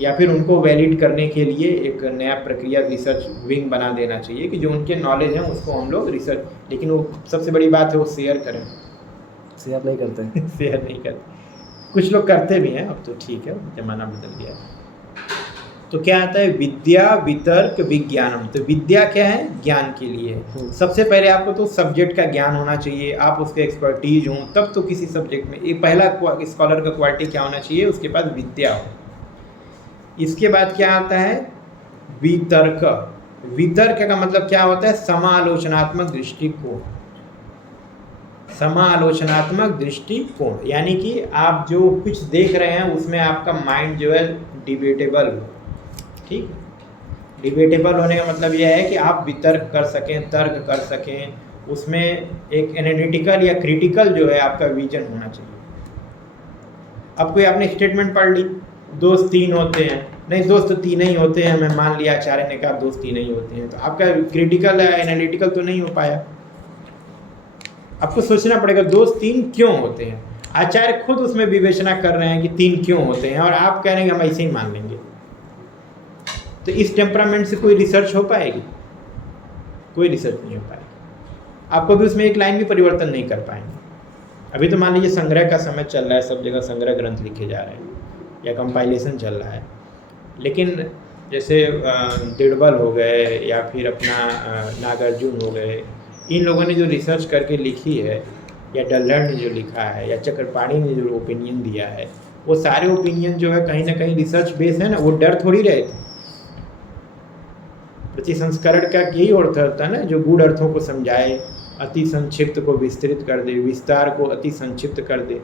या फिर उनको वैलिड करने के लिए एक नया प्रक्रिया रिसर्च विंग बना देना चाहिए कि जो उनके नॉलेज हैं उसको हम लोग रिसर्च। लेकिन वो सबसे बड़ी बात है वो शेयर करें। शेयर नहीं करते शेयर नहीं करते। कुछ लोग करते भी हैं, अब तो ठीक है, जमाना बदल गया। तो क्या आता है? विद्या, वितर्क, विज्ञानम। तो विद्या क्या है? ज्ञान के लिए। सबसे पहले आपको तो सब्जेक्ट का ज्ञान होना चाहिए, आप उसके एक्सपर्टीज हों, तब तो किसी सब्जेक्ट में। एक पहला स्कॉलर का क्वालिटी क्या होना चाहिए? उसके पास विद्या हो। इसके बाद क्या आता है? वितर्क। वितर्क का मतलब क्या होता है? समालोचनात्मक दृष्टिकोण। समालोचनात्मक दृष्टिकोण यानी कि आप जो कुछ देख रहे हैं उसमें आपका माइंड जो है डिबेटेबल हो। ठीक, डिबेटेबल होने का मतलब यह है कि आप वितर्क कर सकें, तर्क कर सकें, उसमें एक एनालिटिकल या क्रिटिकल जो है आपका विजन होना चाहिए। अब कोई आपने स्टेटमेंट पढ़ ली, दोस्त 3 होते हैं, नहीं दोस्त 3 ही होते हैं, मैं मान लिया, आचार्य ने कहा दोस्त 3 ही होते हैं, तो आपका क्रिटिकल या एनालिटिकल तो नहीं हो पाया। आपको सोचना पड़ेगा दोस्त 3 क्यों होते हैं। आचार्य खुद उसमें विवेचना कर रहे हैं कि 3 क्यों होते हैं, और आप कह रहे हैं कि हम ऐसे ही मान लेंगे। तो इस टेम्परामेंट से कोई रिसर्च हो पाएगी? कोई रिसर्च नहीं हो पाएगी। आप कभी उसमें एक लाइन भी परिवर्तन नहीं कर पाएंगे। अभी तो मान लीजिए संग्रह का समय चल रहा है, सब जगह संग्रह ग्रंथ लिखे जा रहे हैं या कंपाइलेशन चल रहा है, लेकिन जैसे दिड़बल हो गए या फिर अपना नागार्जुन हो गए, इन लोगों ने जो रिसर्च करके लिखी है, या डल्लर ने जो लिखा है, या चक्रपाणी ने जो ओपिनियन दिया है, वो सारे ओपिनियन जो है कहीं ना कहीं रिसर्च बेस है ना। वो डर थोड़ी रहे थे। प्रतिसंस्करण का यही अर्थ होता है ना, जो गूढ़ अर्थों को समझाए, अति संक्षिप्त को विस्तृत कर दे, विस्तार को अति संक्षिप्त कर दे।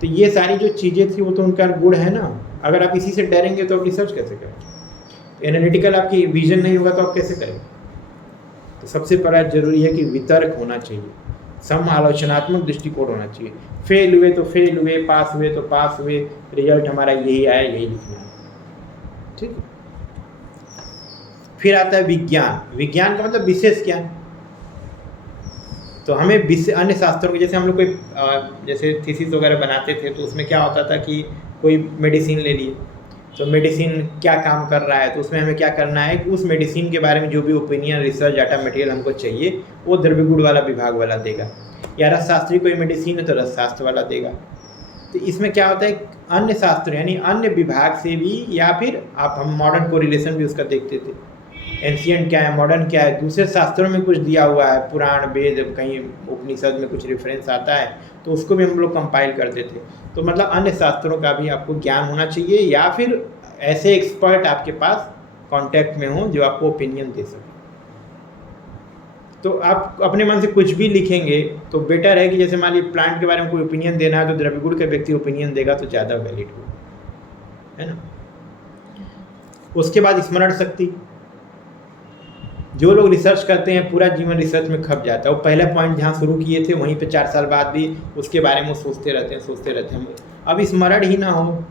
तो ये सारी जो चीज़ें थी वो तो उनका गुण है ना। अगर आप इसी से डरेंगे तो आप रिसर्च कैसे करेंगे? एनालिटिकल आपकी विजन नहीं होगा तो आप कैसे करेंगे? तो सबसे पहला जरूरी है कि वितर्क होना चाहिए, सम आलोचनात्मक दृष्टिकोण होना चाहिए। फेल हुए तो फेल हुए, पास हुए तो पास हुए, रिजल्ट हमारा यही आया, यही लिखना है, ठीक है। फिर आता है विज्ञान। विज्ञान का मतलब विशेष ज्ञान। तो हमें अन्य शास्त्रों के, जैसे हम लोग कोई जैसे थीसिस वगैरह बनाते थे तो उसमें क्या होता था कि कोई मेडिसिन ले लिए, तो मेडिसिन क्या काम कर रहा है, तो उसमें हमें क्या करना है कि उस मेडिसिन के बारे में जो भी ओपिनियन, रिसर्च, डाटा मटेरियल हमको चाहिए वो द्रव्य गुण वाला विभाग वाला देगा, या रसशास्त्री कोई मेडिसिन है तो रसशास्त्र वाला देगा। तो इसमें क्या होता है, अन्य शास्त्र यानी अन्य विभाग से भी, या फिर आप हम मॉडर्न कोरिलेशन भी उसका देखते थे, एंशियंट क्या है, मॉडर्न क्या है, दूसरे शास्त्रों में कुछ दिया हुआ है, पुराण वेद, कहीं उपनिषद में कुछ रेफरेंस आता है तो उसको भी हम लोग कंपाइल करते थे। तो मतलब अन्य शास्त्रों का भी आपको ज्ञान होना चाहिए, या फिर ऐसे एक्सपर्ट आपके पास कांटेक्ट में हो जो आपको ओपिनियन दे सके। तो आप अपने मन से कुछ भी लिखेंगे तो बेटर है कि जैसे मान लीजिए प्लांट के बारे में कोई ओपिनियन देना है तो द्रव्यगुण का व्यक्ति ओपिनियन देगा तो ज़्यादा वैलिड होगा, है ना। उसके बाद स्मरण शक्ति। जो लोग रिसर्च करते हैं पूरा जीवन रिसर्च में खप जाता है। वो पहला पॉइंट जहाँ शुरू किए थे वहीं पे 4 साल बाद भी उसके बारे में सोचते रहते हैं। अब स्मरण ही ना हो,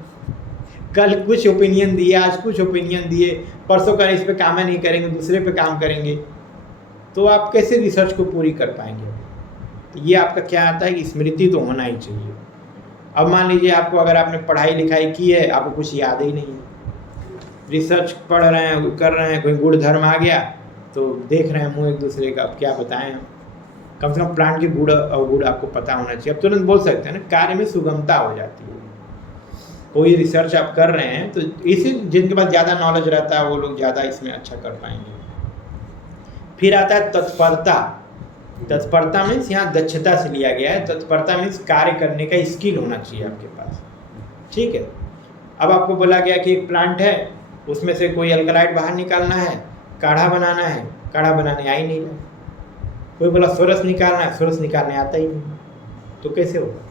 कल कुछ ओपिनियन दिए, आज कुछ ओपिनियन दिए, परसों का इस पे काम नहीं करेंगे, दूसरे पे काम करेंगे, तो आप कैसे रिसर्च को पूरी कर पाएंगे? तो ये आपका क्या आता है कि स्मृति तो होना ही चाहिए। अब मान लीजिए आपको, अगर आपने पढ़ाई लिखाई की है, आपको कुछ याद ही नहीं है, रिसर्च पढ़ रहे हैं, कर रहे हैं, कोई गुण धर्म आ गया तो देख रहे हैं मुँह एक दूसरे का, अब क्या बताएं हम। कम से कम प्लांट के गुण अवगुण आपको पता होना चाहिए। अब तुरंत बोल सकते हैं ना, कार्य में सुगमता हो जाती है। कोई रिसर्च आप कर रहे हैं तो इसी, जिनके पास ज़्यादा नॉलेज रहता है वो लोग ज़्यादा इसमें अच्छा कर पाएंगे। फिर आता है तत्परता। तत्परता मीन्स यहाँ दक्षता से लिया गया है। तत्परता मीन्स कार्य करने का स्किल होना चाहिए आपके पास, ठीक है। अब आपको बोला गया कि एक प्लांट है, उसमें से कोई अल्कलाइड बाहर निकालना है, काढ़ा बनाना है, काढ़ा बनाने आ ही नहीं रहा। कोई बोला सोरस निकालना है, सोरस निकालने आता ही नहीं, तो कैसे होगा?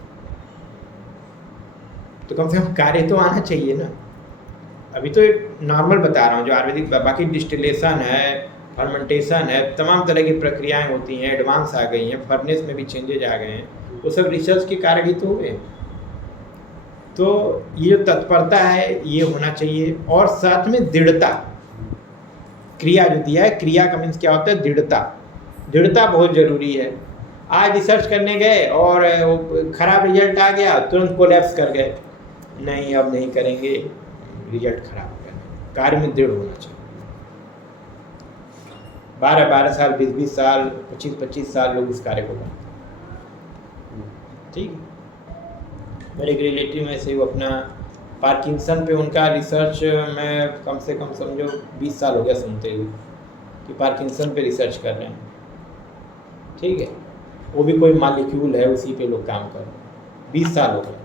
तो कम से कम कार्य तो आना चाहिए ना। अभी तो नॉर्मल बता रहा हूँ जो आयुर्वेदिक, बाकी डिस्टिलेशन है, फर्मेंटेशन है, तमाम तरह की प्रक्रियाएं होती हैं, एडवांस आ गई हैं, फर्नेस में भी चेंजेज आ गए हैं, वो सब रिसर्च के कारण ही तो हुए। तो ये जो तत्परता है ये होना चाहिए, और साथ में दृढ़ता। क्रिया जो दिया है, क्रिया का मीन्स क्या होता है, दृढ़ता। दृढ़ता बहुत ज़रूरी है। आज रिसर्च करने गए और ख़राब रिजल्ट आ गया, तुरंत कोलैप्स कर गए, नहीं अब नहीं करेंगे, रिजल्ट खराब हो गया। कार्य में दृढ़ होना चाहिए। 12-12 साल, 20-20 साल, 25-25 साल लोग उस कार्य को करते हैं, ठीक है। मेरे एक रिलेटिव में से वो अपना पार्किंसन पे, उनका रिसर्च में कम से कम समझो 20 साल हो गया सुनते हुए कि पार्किंसन पे रिसर्च कर रहे हैं, ठीक है। वो भी कोई मॉलिक्यूल है, उसी पे लोग काम कर रहे हैं, 20 साल हो गए।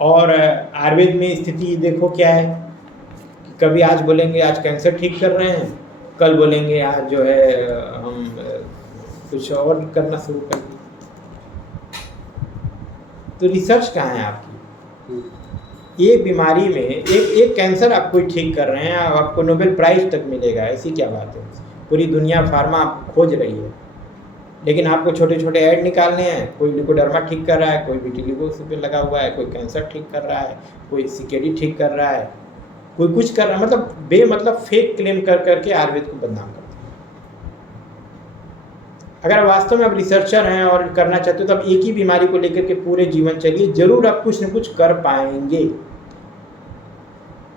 और आयुर्वेद में स्थिति देखो क्या है कि कभी आज बोलेंगे आज कैंसर ठीक कर रहे हैं, कल बोलेंगे आज जो है हम कुछ और करना शुरू कर दिए। तो रिसर्च कहाँ है आपकी? एक बीमारी में एक कैंसर आप कोई ठीक कर रहे हैं, आपको नोबेल प्राइज तक मिलेगा, ऐसी क्या बात है? पूरी दुनिया फार्मा आपको खोज रही है, लेकिन आपको छोटे छोटे ऐड निकालने हैं। कोई लिकोडर्मा ठीक कर रहा है, कोई विटिलिगो पे लगा हुआ है, कोई कैंसर ठीक कर रहा है, कोई सीकेडी ठीक कर रहा है, कोई कुछ कर रहा है, मतलब फेक क्लेम कर करके आयुर्वेद को बदनाम करते हैं। अगर आप वास्तव में आप रिसर्चर हैं और करना चाहते हो तो आप एक ही बीमारी को लेकर के पूरे जीवन चलिए, जरूर आप कुछ न कुछ कर पाएंगे।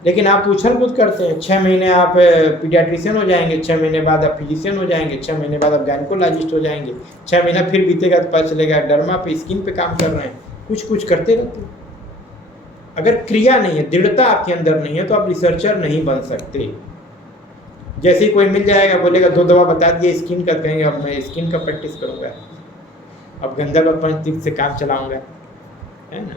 लेकिन आप उछल कूद करते हैं, 6 महीने आप पीडियाट्रिशियन हो जाएंगे, 6 महीने बाद आप फिजिशियन हो जाएंगे, 6 महीने बाद आप गायनिकोलॉजिस्ट हो जाएंगे, 6 महीना फिर बीतेगा तो पता चलेगा डर्मा पे, स्किन पे काम कर रहे हैं, कुछ कुछ करते रहते हैं। अगर क्रिया नहीं है, दृढ़ता आपके अंदर नहीं है, तो आप रिसर्चर नहीं बन सकते। जैसे ही कोई मिल जाएगा, बोलेगा 2 दवा बता दिए स्किन का, कहेंगे अब मैं स्किन का प्रैक्टिस करूँगा, अब गंधर्व पंचतीर्थ से काम चलाऊँगा, है ना।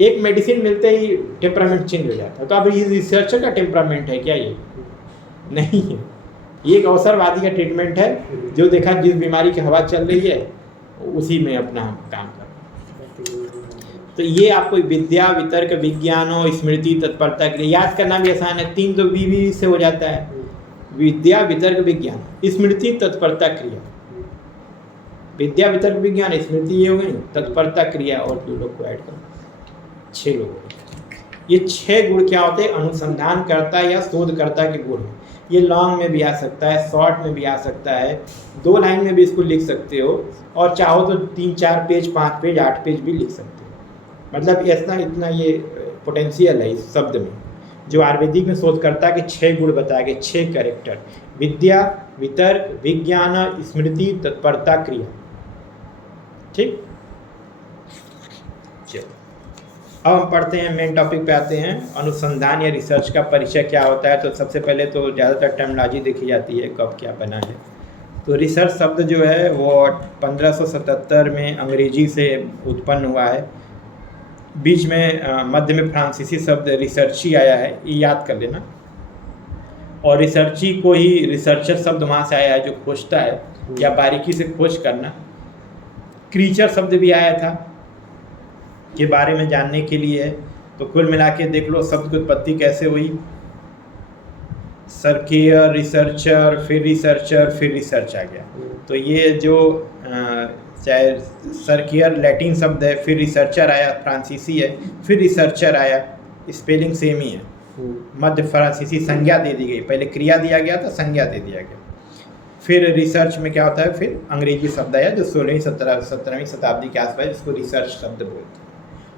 एक मेडिसिन मिलते ही टेम्परामेंट चेंज हो जाता है। तो अब ये रिसर्चर का टेम्परामेंट है क्या? ये नहीं है, ये एक अवसरवादी का ट्रीटमेंट है, जो देखा जिस बीमारी की हवा चल रही है उसी में अपना हम काम कर रहे हैं। तो ये आपको विद्या, वितर्क, विज्ञान और स्मृति, तत्परता के लिए याद करना भी आसान है। 3 तो वी से हो जाता है, विद्या, वितर्क, विज्ञान, स्मृति, तत्परता, क्रिया। विद्या, वितर्क, विज्ञान, स्मृति ये हो गई, तत्परता, क्रिया, और 2 लोग को ऐड करो, 6 लोग। ये 6 गुण क्या होते हैं? अनुसंधानकर्ता या शोधकर्ता के गुण हैं। ये लॉन्ग में भी आ सकता है, शॉर्ट में भी आ सकता है, 2 लाइन में भी इसको लिख सकते हो, और चाहो तो 3, 4 पेज, 5 पेज, 8 पेज भी लिख सकते हो। मतलब इतना ये पोटेंशियल है इस शब्द में, जो आयुर्वेदिक में शोधकर्ता के 6 गुण बताए गए, 6 कैरेक्टर: विद्या, वितर्क, विज्ञान, स्मृति, तत्परता, क्रिया। ठीक, चलो अब हम पढ़ते हैं, मेन टॉपिक पे आते हैं। अनुसंधान या रिसर्च का परिचय क्या होता है? तो सबसे पहले तो ज़्यादातर टर्मिनोलॉजी देखी जाती है, कब क्या बना है। तो रिसर्च शब्द जो है वो 1577 में अंग्रेजी से उत्पन्न हुआ है। बीच में मध्य में फ्रांसीसी शब्द रिसर्ची आया है, ये याद कर लेना। और रिसर्ची को ही रिसर्चर शब्द वहाँ से आया है, जो खोजता है या बारीकी से खोज करना। क्रीचर शब्द भी आया था के बारे में जानने के लिए है। तो कुल मिला के देख लो शब्द की उत्पत्ति कैसे हुई। सर्कियर, रिसर्चर, फिर रिसर्च आ गया। तो ये जो चाहे सर्कियर लैटिन शब्द है, फिर रिसर्चर आया, फ्रांसीसी है, फिर रिसर्चर आया, स्पेलिंग सेम ही है। मध्य फ्रांसीसी संज्ञा दे दी गई, पहले क्रिया दिया गया था, संज्ञा दे दिया गया। फिर रिसर्च में क्या होता है, फिर अंग्रेजी शब्द आया जो 16वीं 17वीं शताब्दी के आसपास, जिसको रिसर्च शब्द बोलते हैं।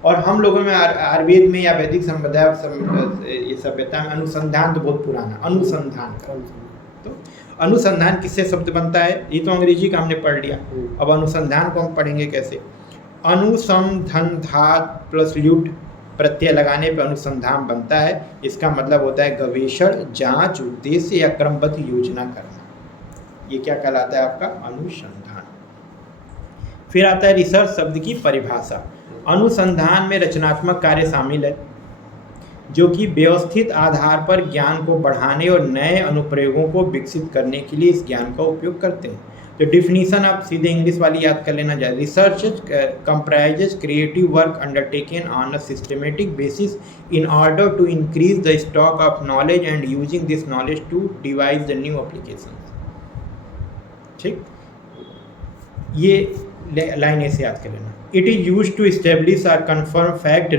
और हम लोगों में आयुर्वेद में या वैदिक ये सभ्यता में अनुसंधान तो बहुत पुराना, अनुसंधान का। तो अनुसंधान किससे शब्द बनता है? ये तो अंग्रेजी का हमने पढ़ लिया, अब अनुसंधान को हम पढ़ेंगे कैसे। अनुसंधान प्लस ल्यूट प्रत्यय लगाने पर अनुसंधान बनता है। इसका मतलब होता है गवेषण, जांच, उद्देश्य या क्रमबद्ध योजना करना। ये क्या कहलाता है? आपका अनुसंधान। फिर आता है रिसर्च शब्द की परिभाषा। अनुसंधान में रचनात्मक कार्य शामिल है, जो कि व्यवस्थित आधार पर ज्ञान को बढ़ाने और नए अनुप्रयोगों को विकसित करने के लिए इस ज्ञान का उपयोग करते हैं। तो डिफिनीशन आप सीधे इंग्लिश वाली याद कर लेना चाहिए। Research comprises creative work undertaken on a systematic basis in order to increase the stock of knowledge and using this knowledge to devise the new application. ठीक, ये लाइन ऐसे याद कर लेना। It is used to establish or confirm fact,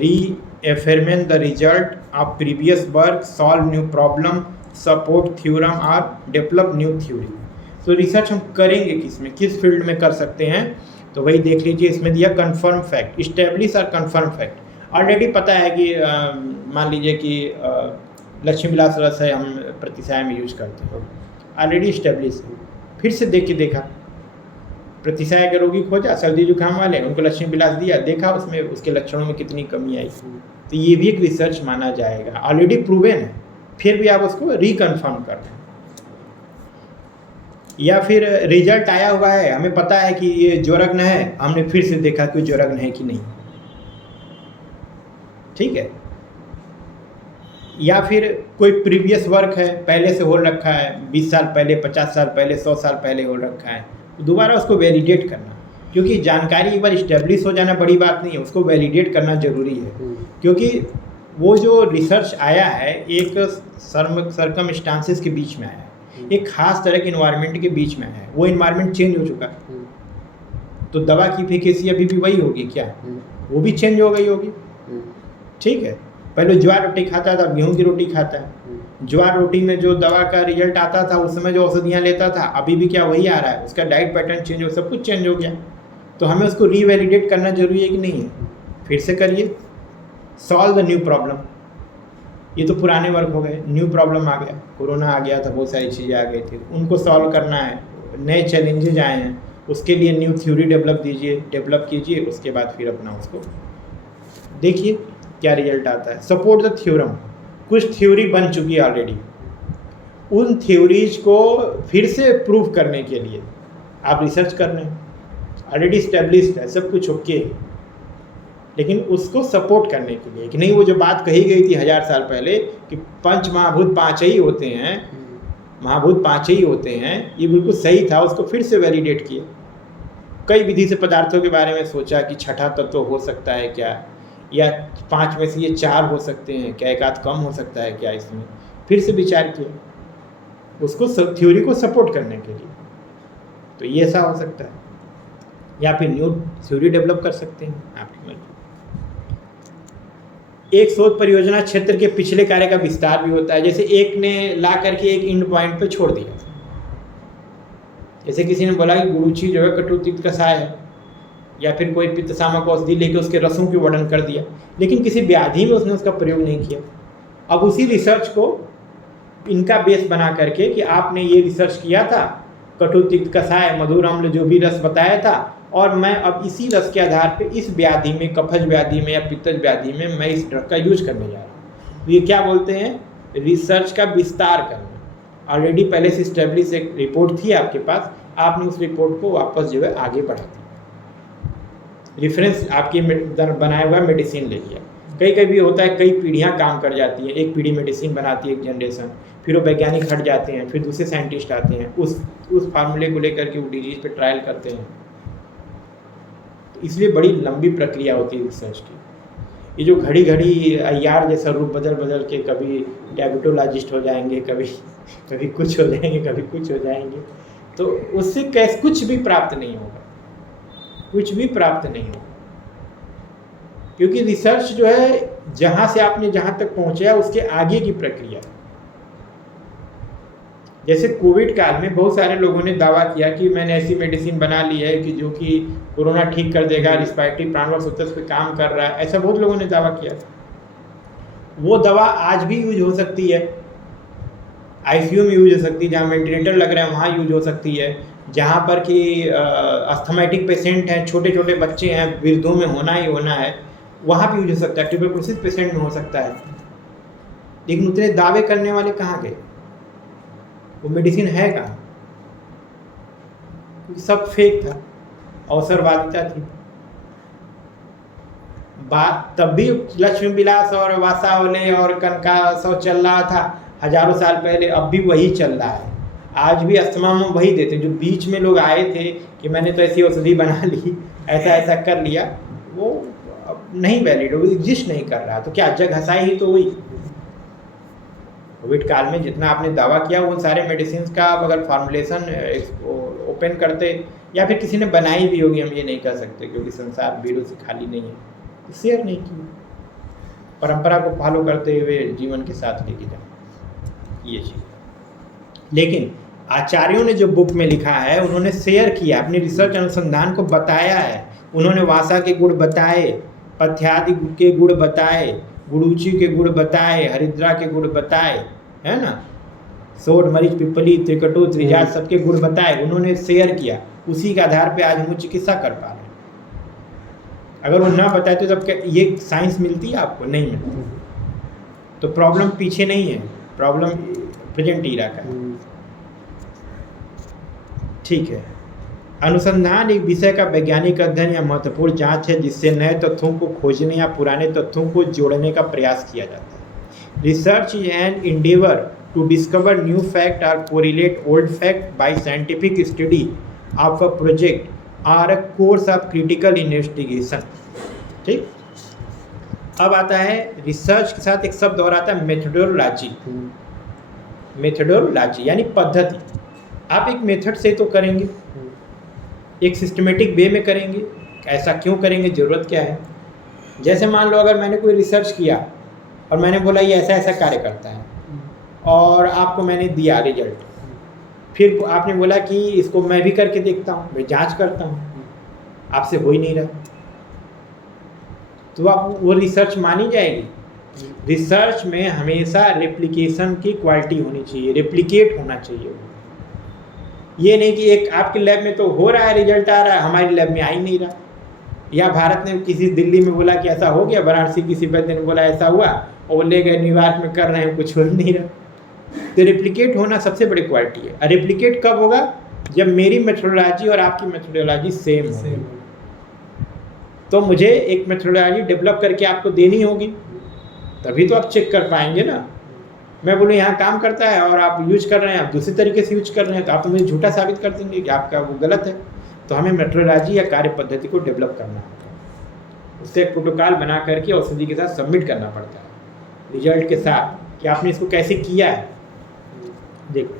reaffirm the result of previous work, solve new problem, support theorem or develop new theory। तो research हम करेंगे किस फील्ड में कर सकते हैं? तो वही देख लीजिए, इसमें दिया कन्फर्म फैक्ट, इस्टेब्लिश और कन्फर्म फैक्ट। ऑलरेडी पता है कि मान लीजिए कि लक्ष्मी विलास रस है, हम प्रतिसाय में यूज करते हैं, ऑलरेडी इस्टेब्लिश। फिर से देख के देखा, प्रतिसाय के रोगी खोजा, सर्दी जुकाम वाले, उनको लक्ष्मी विलास दिया, देखा उसमें उसके लक्षणों में कितनी कमी आई। तो ये भी एक रिसर्च माना जाएगा, ऑलरेडी प्रूवन है, फिर भी आप उसको रिकन्फर्म कर रहे हैं। या फिर रिजल्ट आया हुआ है, हमें पता है कि ये ज्वरग्न है, हमने फिर से देखा कि ज्वरग्न है कि नहीं। ठीक है। या फिर कोई प्रीवियस वर्क है, पहले से हो रखा है, 20 साल पहले, 50 साल पहले, 100 साल पहले हो रखा है, दोबारा उसको वैलिडेट करना। क्योंकि जानकारी एक बार इस्टेब्लिश हो जाना बड़ी बात नहीं है, उसको वैलिडेट करना ज़रूरी है। क्योंकि वो जो रिसर्च आया है एक सर्कमस्टांसेस के बीच में आया है, एक खास तरह के इन्वायरमेंट के बीच में आया है, वो इन्वायरमेंट चेंज हो चुका है। तो दवा की एफिकेसी अभी भी वही होगी क्या? वो भी चेंज हो गई होगी। ठीक है, पहले ज्वार रोटी खाता था, अब गेहूँ की रोटी खाता है। ज्वार रोटी में जो दवा का रिजल्ट आता था उस समय जो औषधियाँ लेता था, अभी भी क्या वही आ रहा है? उसका डाइट पैटर्न चेंज हो, सब कुछ चेंज हो गया। तो हमें उसको रीवैलिडेट करना जरूरी है कि नहीं है? फिर से करिए, सॉल्व द न्यू प्रॉब्लम। ये तो पुराने वर्क हो गए, न्यू प्रॉब्लम आ गया, कोरोना आ गया था, बहुत सारी चीज़ें आ गई थी, उनको सॉल्व करना है, नए चैलेंजेज आए हैं, उसके लिए न्यू थ्योरी डेवलप कीजिए, उसके बाद फिर अपना उसको देखिए क्या रिजल्ट आता है। सपोर्ट द थ्योरम, कुछ थ्योरी बन चुकी है ऑलरेडी, उन थ्योरीज को फिर से प्रूव करने के लिए आप रिसर्च कर रहे हैं। ऑलरेडी इस्टेब्लिश्ड है, सब कुछ ओके है, लेकिन उसको सपोर्ट करने के लिए कि नहीं, वो जो बात कही गई थी 1000 साल पहले कि पंच महाभूत पाँच ही होते हैं, महाभूत पाँच ही होते हैं, ये बिल्कुल सही था, उसको फिर से वैलिडेट किए। कई विधि से पदार्थों के बारे में सोचा कि छठा तत्व हो सकता है क्या, या 5 में से ये 4 हो सकते हैं क्या, एक आध कम हो सकता है क्या, इसमें फिर से विचार किया उसको थ्योरी को सपोर्ट करने के लिए। तो ये ऐसा हो सकता है, या फिर न्यू थ्योरी डेवलप कर सकते हैं आपकी मर्जी। एक शोध परियोजना क्षेत्र के पिछले कार्य का विस्तार भी होता है। जैसे एक ने ला करके एक एंड पॉइंट पे छोड़ दिया, जैसे किसी ने बोला कि गुरुची जो है कटुतिक्त कषाय है, या फिर कोई पित्त शामक औषधि लेके उसके रसों की वर्णन कर दिया, लेकिन किसी व्याधि में उसने उसका प्रयोग नहीं किया। अब उसी रिसर्च को इनका बेस बना करके कि आपने ये रिसर्च किया था, कटुतिक्त कषाय मधुर अम्ल जो भी रस बताया था, और मैं अब इसी रस के आधार पे इस व्याधि में, कफज व्याधि में या पित्तज व्याधि में मैं इस ड्रग का यूज करने जा रहा हूँ। ये क्या बोलते हैं? रिसर्च का विस्तार करना। ऑलरेडी पहले से इस्टेब्लिश एक रिपोर्ट थी आपके पास, आपने उस रिपोर्ट को वापस जो है आगे बढ़ा दिया, रेफरेंस आपकी बनाया हुआ मेडिसिन ले लिया। कई कभी होता है, कई पीढ़ियाँ काम कर जाती हैं, एक पीढ़ी मेडिसिन बनाती है, एक जनरेशन, फिर वो वैज्ञानिक हट जाते हैं, फिर दूसरे साइंटिस्ट आते हैं, उस फार्मूले को लेकर के वो डिजीज पे ट्रायल करते हैं। इसलिए बड़ी लंबी प्रक्रिया होती है रिसर्च की। ये जो घड़ी घड़ी अय्यार जैसा रूप बदल के कभी डायबिटोलॉजिस्ट हो जाएंगे, कभी कुछ हो जाएंगे, कभी कुछ हो जाएंगे, तो उससे कैसे कुछ भी प्राप्त नहीं होगा, कुछ भी प्राप्त नहीं होगा। क्योंकि रिसर्च जो है जहाँ से आपने जहाँ तक पहुँचा उसके आगे की प्रक्रिया। जैसे कोविड काल में बहुत सारे लोगों ने दावा किया कि मैंने ऐसी मेडिसिन बना ली है कि जो कि कोरोना ठीक कर देगा, रिस्पायरेटरी प्राणवायु सूत्र पे काम कर रहा है, ऐसा बहुत लोगों ने दावा किया। वो दवा आज भी यूज हो सकती है, आईसीयू में यूज हो सकती है, जहाँ वेंटिलेटर लग रहा है वहाँ यूज हो सकती है, जहाँ पर कि अस्थमेटिक पेशेंट हैं, छोटे छोटे बच्चे हैं, वृद्धों में होना ही होना है, वहाँ भी यूज हो सकता है, ट्यूबरकुलोसिस पेशेंट में हो सकता है। लेकिन उतने दावे करने वाले कहाँ गए? वो मेडिसिन है कहाँ? सब फेक था, अवसरवादिता थी। बात तब भी लक्ष्मी विलास और वासावले और कनकासव चल रहा था हजारों साल पहले, अब भी वही चल रहा है। आज भी अस्थमा में वही देते। जो बीच में लोग आए थे कि मैंने तो ऐसी औषधि बना ली, ऐसा ऐसा कर लिया, वो अब नहीं वैलिड, वो एग्जिस्ट नहीं कर रहा। तो क्या जग हंसाई ही तो हुई। कोविड काल में जितना आपने दावा किया उन सारे मेडिसिन का आप अगर फॉर्मुलेशन ओपन करते, या फिर किसी ने बनाई भी होगी, हम ये नहीं कह सकते क्योंकि संसार भीड़ों से खाली नहीं है, तो शेयर नहीं की, परंपरा को फॉलो करते हुए जीवन के साथ लेके जाए ये चीज़। लेकिन आचार्यों ने जो बुक में लिखा है उन्होंने शेयर किया, अपनी रिसर्च अनुसंधान को बताया है। उन्होंने वासा के गुण बताए, पथ्यादि के गुण बताए, गुड़ूची के गुण बताए, हरिद्रा के गुण बताए, है ना, सोड मरीच पिपली त्रिकटु त्रिजात सबके गुण बताए, उन्होंने शेयर किया। उसी के आधार पे आज हम चिकित्सा कर पा रहे हैं। अगर वो ना बताए तो तब ये साइंस मिलती है आपको? नहीं मिलती। तो प्रॉब्लम पीछे नहीं है, प्रॉब्लम प्रेजेंट ईरा का है। ठीक है, अनुसंधान एक विषय का वैज्ञानिक अध्ययन या महत्वपूर्ण जांच है जिससे नए तथ्यों को खोजने या पुराने तथ्यों को जोड़ने का प्रयास किया जाता है। Research is an endeavour to discover new fact और correlate old fact by scientific study of a project और a course of critical investigation. ठीक, अब आता है रिसर्च के साथ एक शब्द और आता है मेथोडोलॉजी। मेथोडोलॉजी यानी पद्धति। आप एक मेथड से तो करेंगे, एक सिस्टमेटिक वे में करेंगे। ऐसा क्यों करेंगे, ज़रूरत क्या है? जैसे मान लो अगर मैंने कोई रिसर्च किया और मैंने बोला ये ऐसा ऐसा कार्य करता है, और आपको मैंने दिया रिजल्ट, फिर आपने बोला कि इसको मैं भी करके देखता हूँ, मैं जांच करता हूँ, आपसे हो ही नहीं रहा, तो आप वो रिसर्च मानी जाएगी? रिसर्च में हमेशा रेप्लिकेशन की क्वालिटी होनी चाहिए, रेप्लिकेट होना चाहिए वो। ये नहीं कि एक आपके लैब में तो हो रहा है, रिजल्ट आ रहा है, हमारी लैब में आ ही नहीं रहा, या भारत ने किसी दिल्ली में बोला कि ऐसा हो गया, वाराणसी किसी वैद्य ने बोला ऐसा हुआ, और ले गए न्यूयॉर्क में कर रहे हैं, कुछ हो ही नहीं रहा। तो रेप्लिकेट होना सबसे बड़ी क्वालिटी है। रेप्लिकेट कब होगा? जब मेरी मेथोडोलॉजी और आपकी मेथोडोलॉजी सेम हो, तो मुझे एक मेथोडोलॉजी डेवलप करके आपको देनी होगी, तभी तो आप चेक कर पाएंगे ना। मैं बोलूँ यहाँ काम करता है और आप यूज कर रहे हैं, आप दूसरी तरीके से यूज कर रहे हैं, तो आप तो मुझे झूठा साबित कर देंगे कि आपका वो गलत है। तो हमें मेथोडोलॉजी या कार्य पद्धति को डेवलप करना होता है, उससे एक प्रोटोकॉल बना करके औषधि के साथ सबमिट करना पड़ता है रिजल्ट के साथ कि आपने इसको कैसे किया है। देखो,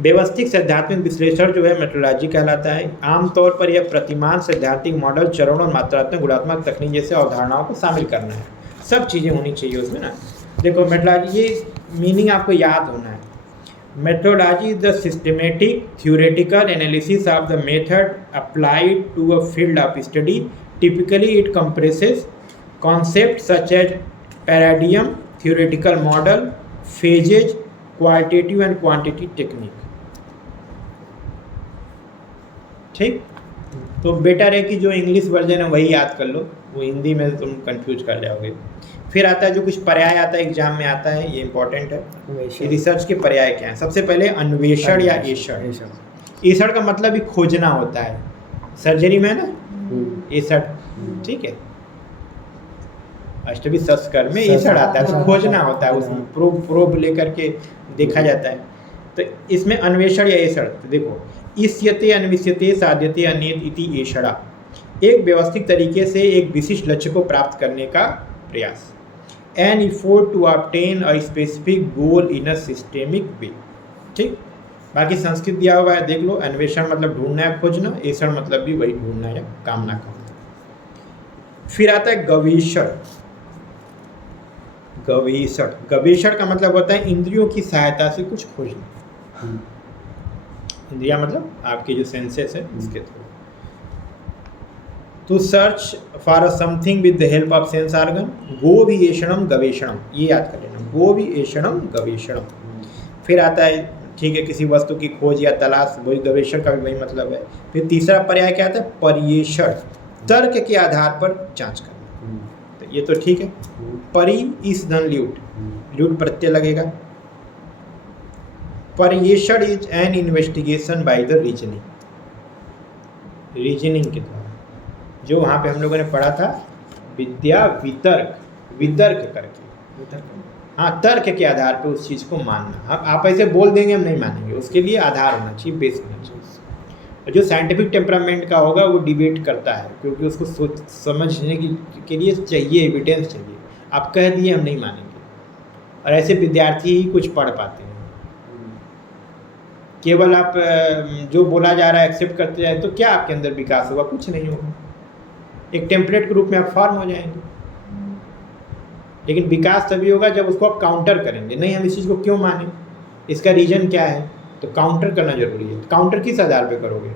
व्यवस्थित सैद्धांतिक विश्लेषण जो है मेथोडोलॉजी कहलाता है। आमतौर पर यह प्रतिमान सैद्धांतिक मॉडल, चरण और मात्रात्मक गुणात्मक तकनीक जैसे अवधारणाओं को शामिल करना है। सब चीज़ें होनी चाहिए उसमें ना। देखो मेथोडोलॉजी, ये मीनिंग आपको याद होना है। Methodology is the systematic theoretical analysis of the method applied to a field of study. Typically it compresses concepts such as paradigm, theoretical model, phases, qualitative and quantitative technique. ठीक, तो better है कि जो English version है वही याद कर लो, वो हिंदी में तुम कंफ्यूज कर जाओगे। फिर आता है जो कुछ पर्याय आता है, एग्जाम में आता है, ये इंपॉर्टेंट है। रिसर्च के पर्याय क्या है? सबसे पहले अन्वेषण या एषण। एषण का मतलब ही खोजना होता है, सर्जरी में ना एषण, ठीक है, अष्टवी संस्कार में एषण आता है, उसको खोजना होता है, उसमें प्रोब लेकर के देखा जाता है। तो इसमें अन्वेषण या एषण, तो देखो, इष्यते अन्विष्यते साध्यते अन्येत इति एषणा, एक व्यवस्थित तरीके से एक विशिष्ट लक्ष्य को प्राप्त करने का प्रयास। An effort to obtain a specific goal in a systemic way। ठीक, बाकी संस्कृत दिया हुआ है, देख लो। अन्वेषण मतलब ढूंढना या खोजना, एषण मतलब भी वही ढूंढना या कामना करना। फिर आता है गवेषण। गवेषण, गवेषण का मतलब होता है इंद्रियों की सहायता से कुछ खोजना। इंद्रिया मतलब आपके जो सेंसेस है उसके through. To search for something with the help of sense organ, गोविएषणम गवेषणम, ये याद कर लेना, गोविएषणम गवेषणम। फिर आता है, ठीक है, किसी वस्तु की खोज या तलाश, वही गवेषण का भी वही मतलब है। फिर तीसरा पर्याय क्या आता है? पर्यवेक्षण, तर्क के आधार पर जांच करना। तो ये तो ठीक है। परि इस धन ल्यूट, ल्यूट प्रत्यय लगेगा। पर्यवेक्षण is an investigation by the reasoning, reasoning के द्वारा, जो वहाँ पे हम लोगों ने पढ़ा था, विद्या वितर्क, वितर्क करके, हाँ, तर्क के आधार पे उस चीज़ को मानना। आप ऐसे बोल देंगे हम नहीं मानेंगे, उसके लिए आधार होना चाहिए, बेस होना चाहिए। और जो साइंटिफिक टेम्परामेंट का होगा वो डिबेट करता है, क्योंकि उसको समझने के लिए चाहिए, एविडेंस चाहिए। आप कह दिए हम नहीं मानेंगे, और ऐसे विद्यार्थी ही कुछ पढ़ पाते हैं। केवल आप जो बोला जा रहा है एक्सेप्ट करते जाए तो क्या आपके अंदर विकास होगा? कुछ नहीं होगा। एक टेम्पलेट के रूप में आप फॉर्म हो जाएंगे, लेकिन विकास तभी होगा जब उसको आप काउंटर करेंगे। नहीं, हम इस चीज़ को क्यों माने, इसका रीजन क्या है, तो काउंटर करना जरूरी है। काउंटर किस आधार पे करोगे?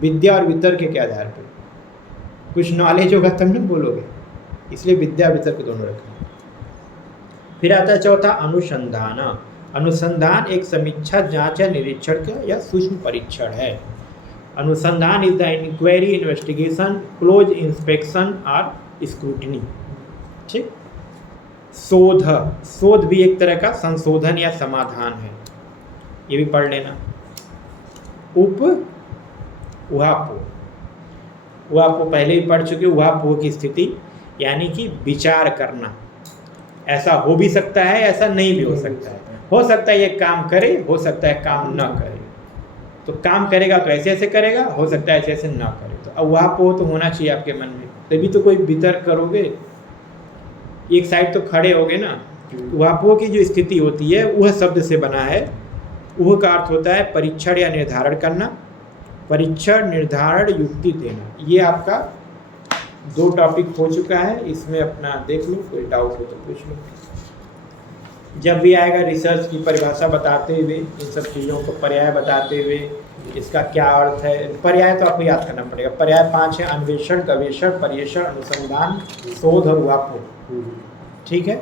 विद्या और वितर्क के आधार पे। कुछ नॉलेज होगा तब ना बोलोगे, इसलिए विद्या वितर्क दोनों रखें। फिर आता है चौथा, अनुसंधान। अनुसंधान एक समीक्षा, जांच या निरीक्षण का या सूक्ष्म परीक्षण है। अनुसंधान is the inquiry, investigation, close inspection और स्क्रूटनी। ठीक। शोध, शोध भी एक तरह का संशोधन या समाधान है, ये भी पढ़ लेना। उहापोह, उहापोह पहले ही पढ़ चुके। उहापोह की स्थिति यानी कि विचार करना, ऐसा हो भी सकता है, ऐसा नहीं भी हो सकता है। हो सकता है ये काम करे, हो सकता है काम ना करे। तो काम करेगा तो ऐसे ऐसे करेगा, हो सकता है ऐसे ऐसे ना करे। तो उहापोह तो होना चाहिए आपके मन में, तभी तो कोई वितर्क करोगे, एक साइड तो खड़े होगे ना। उहापोह की जो स्थिति होती है वह शब्द से बना है। वह का अर्थ होता है परीक्षण या निर्धारण करना, परीक्षण, निर्धारण, युक्ति देना। ये आपका 2 टॉपिक हो चुका है, इसमें अपना देख लो, कोई डाउट हो तो पूछ लो। जब भी आएगा रिसर्च की परिभाषा बताते हुए, इन सब चीज़ों को पर्याय बताते हुए, इसका क्या अर्थ है। पर्याय तो आपको याद करना पड़ेगा। पर्याय 5 है: अन्वेषण, गवेषण, पर्यवेक्षण, अनुसंधान, शोध और उहापोह। ठीक है।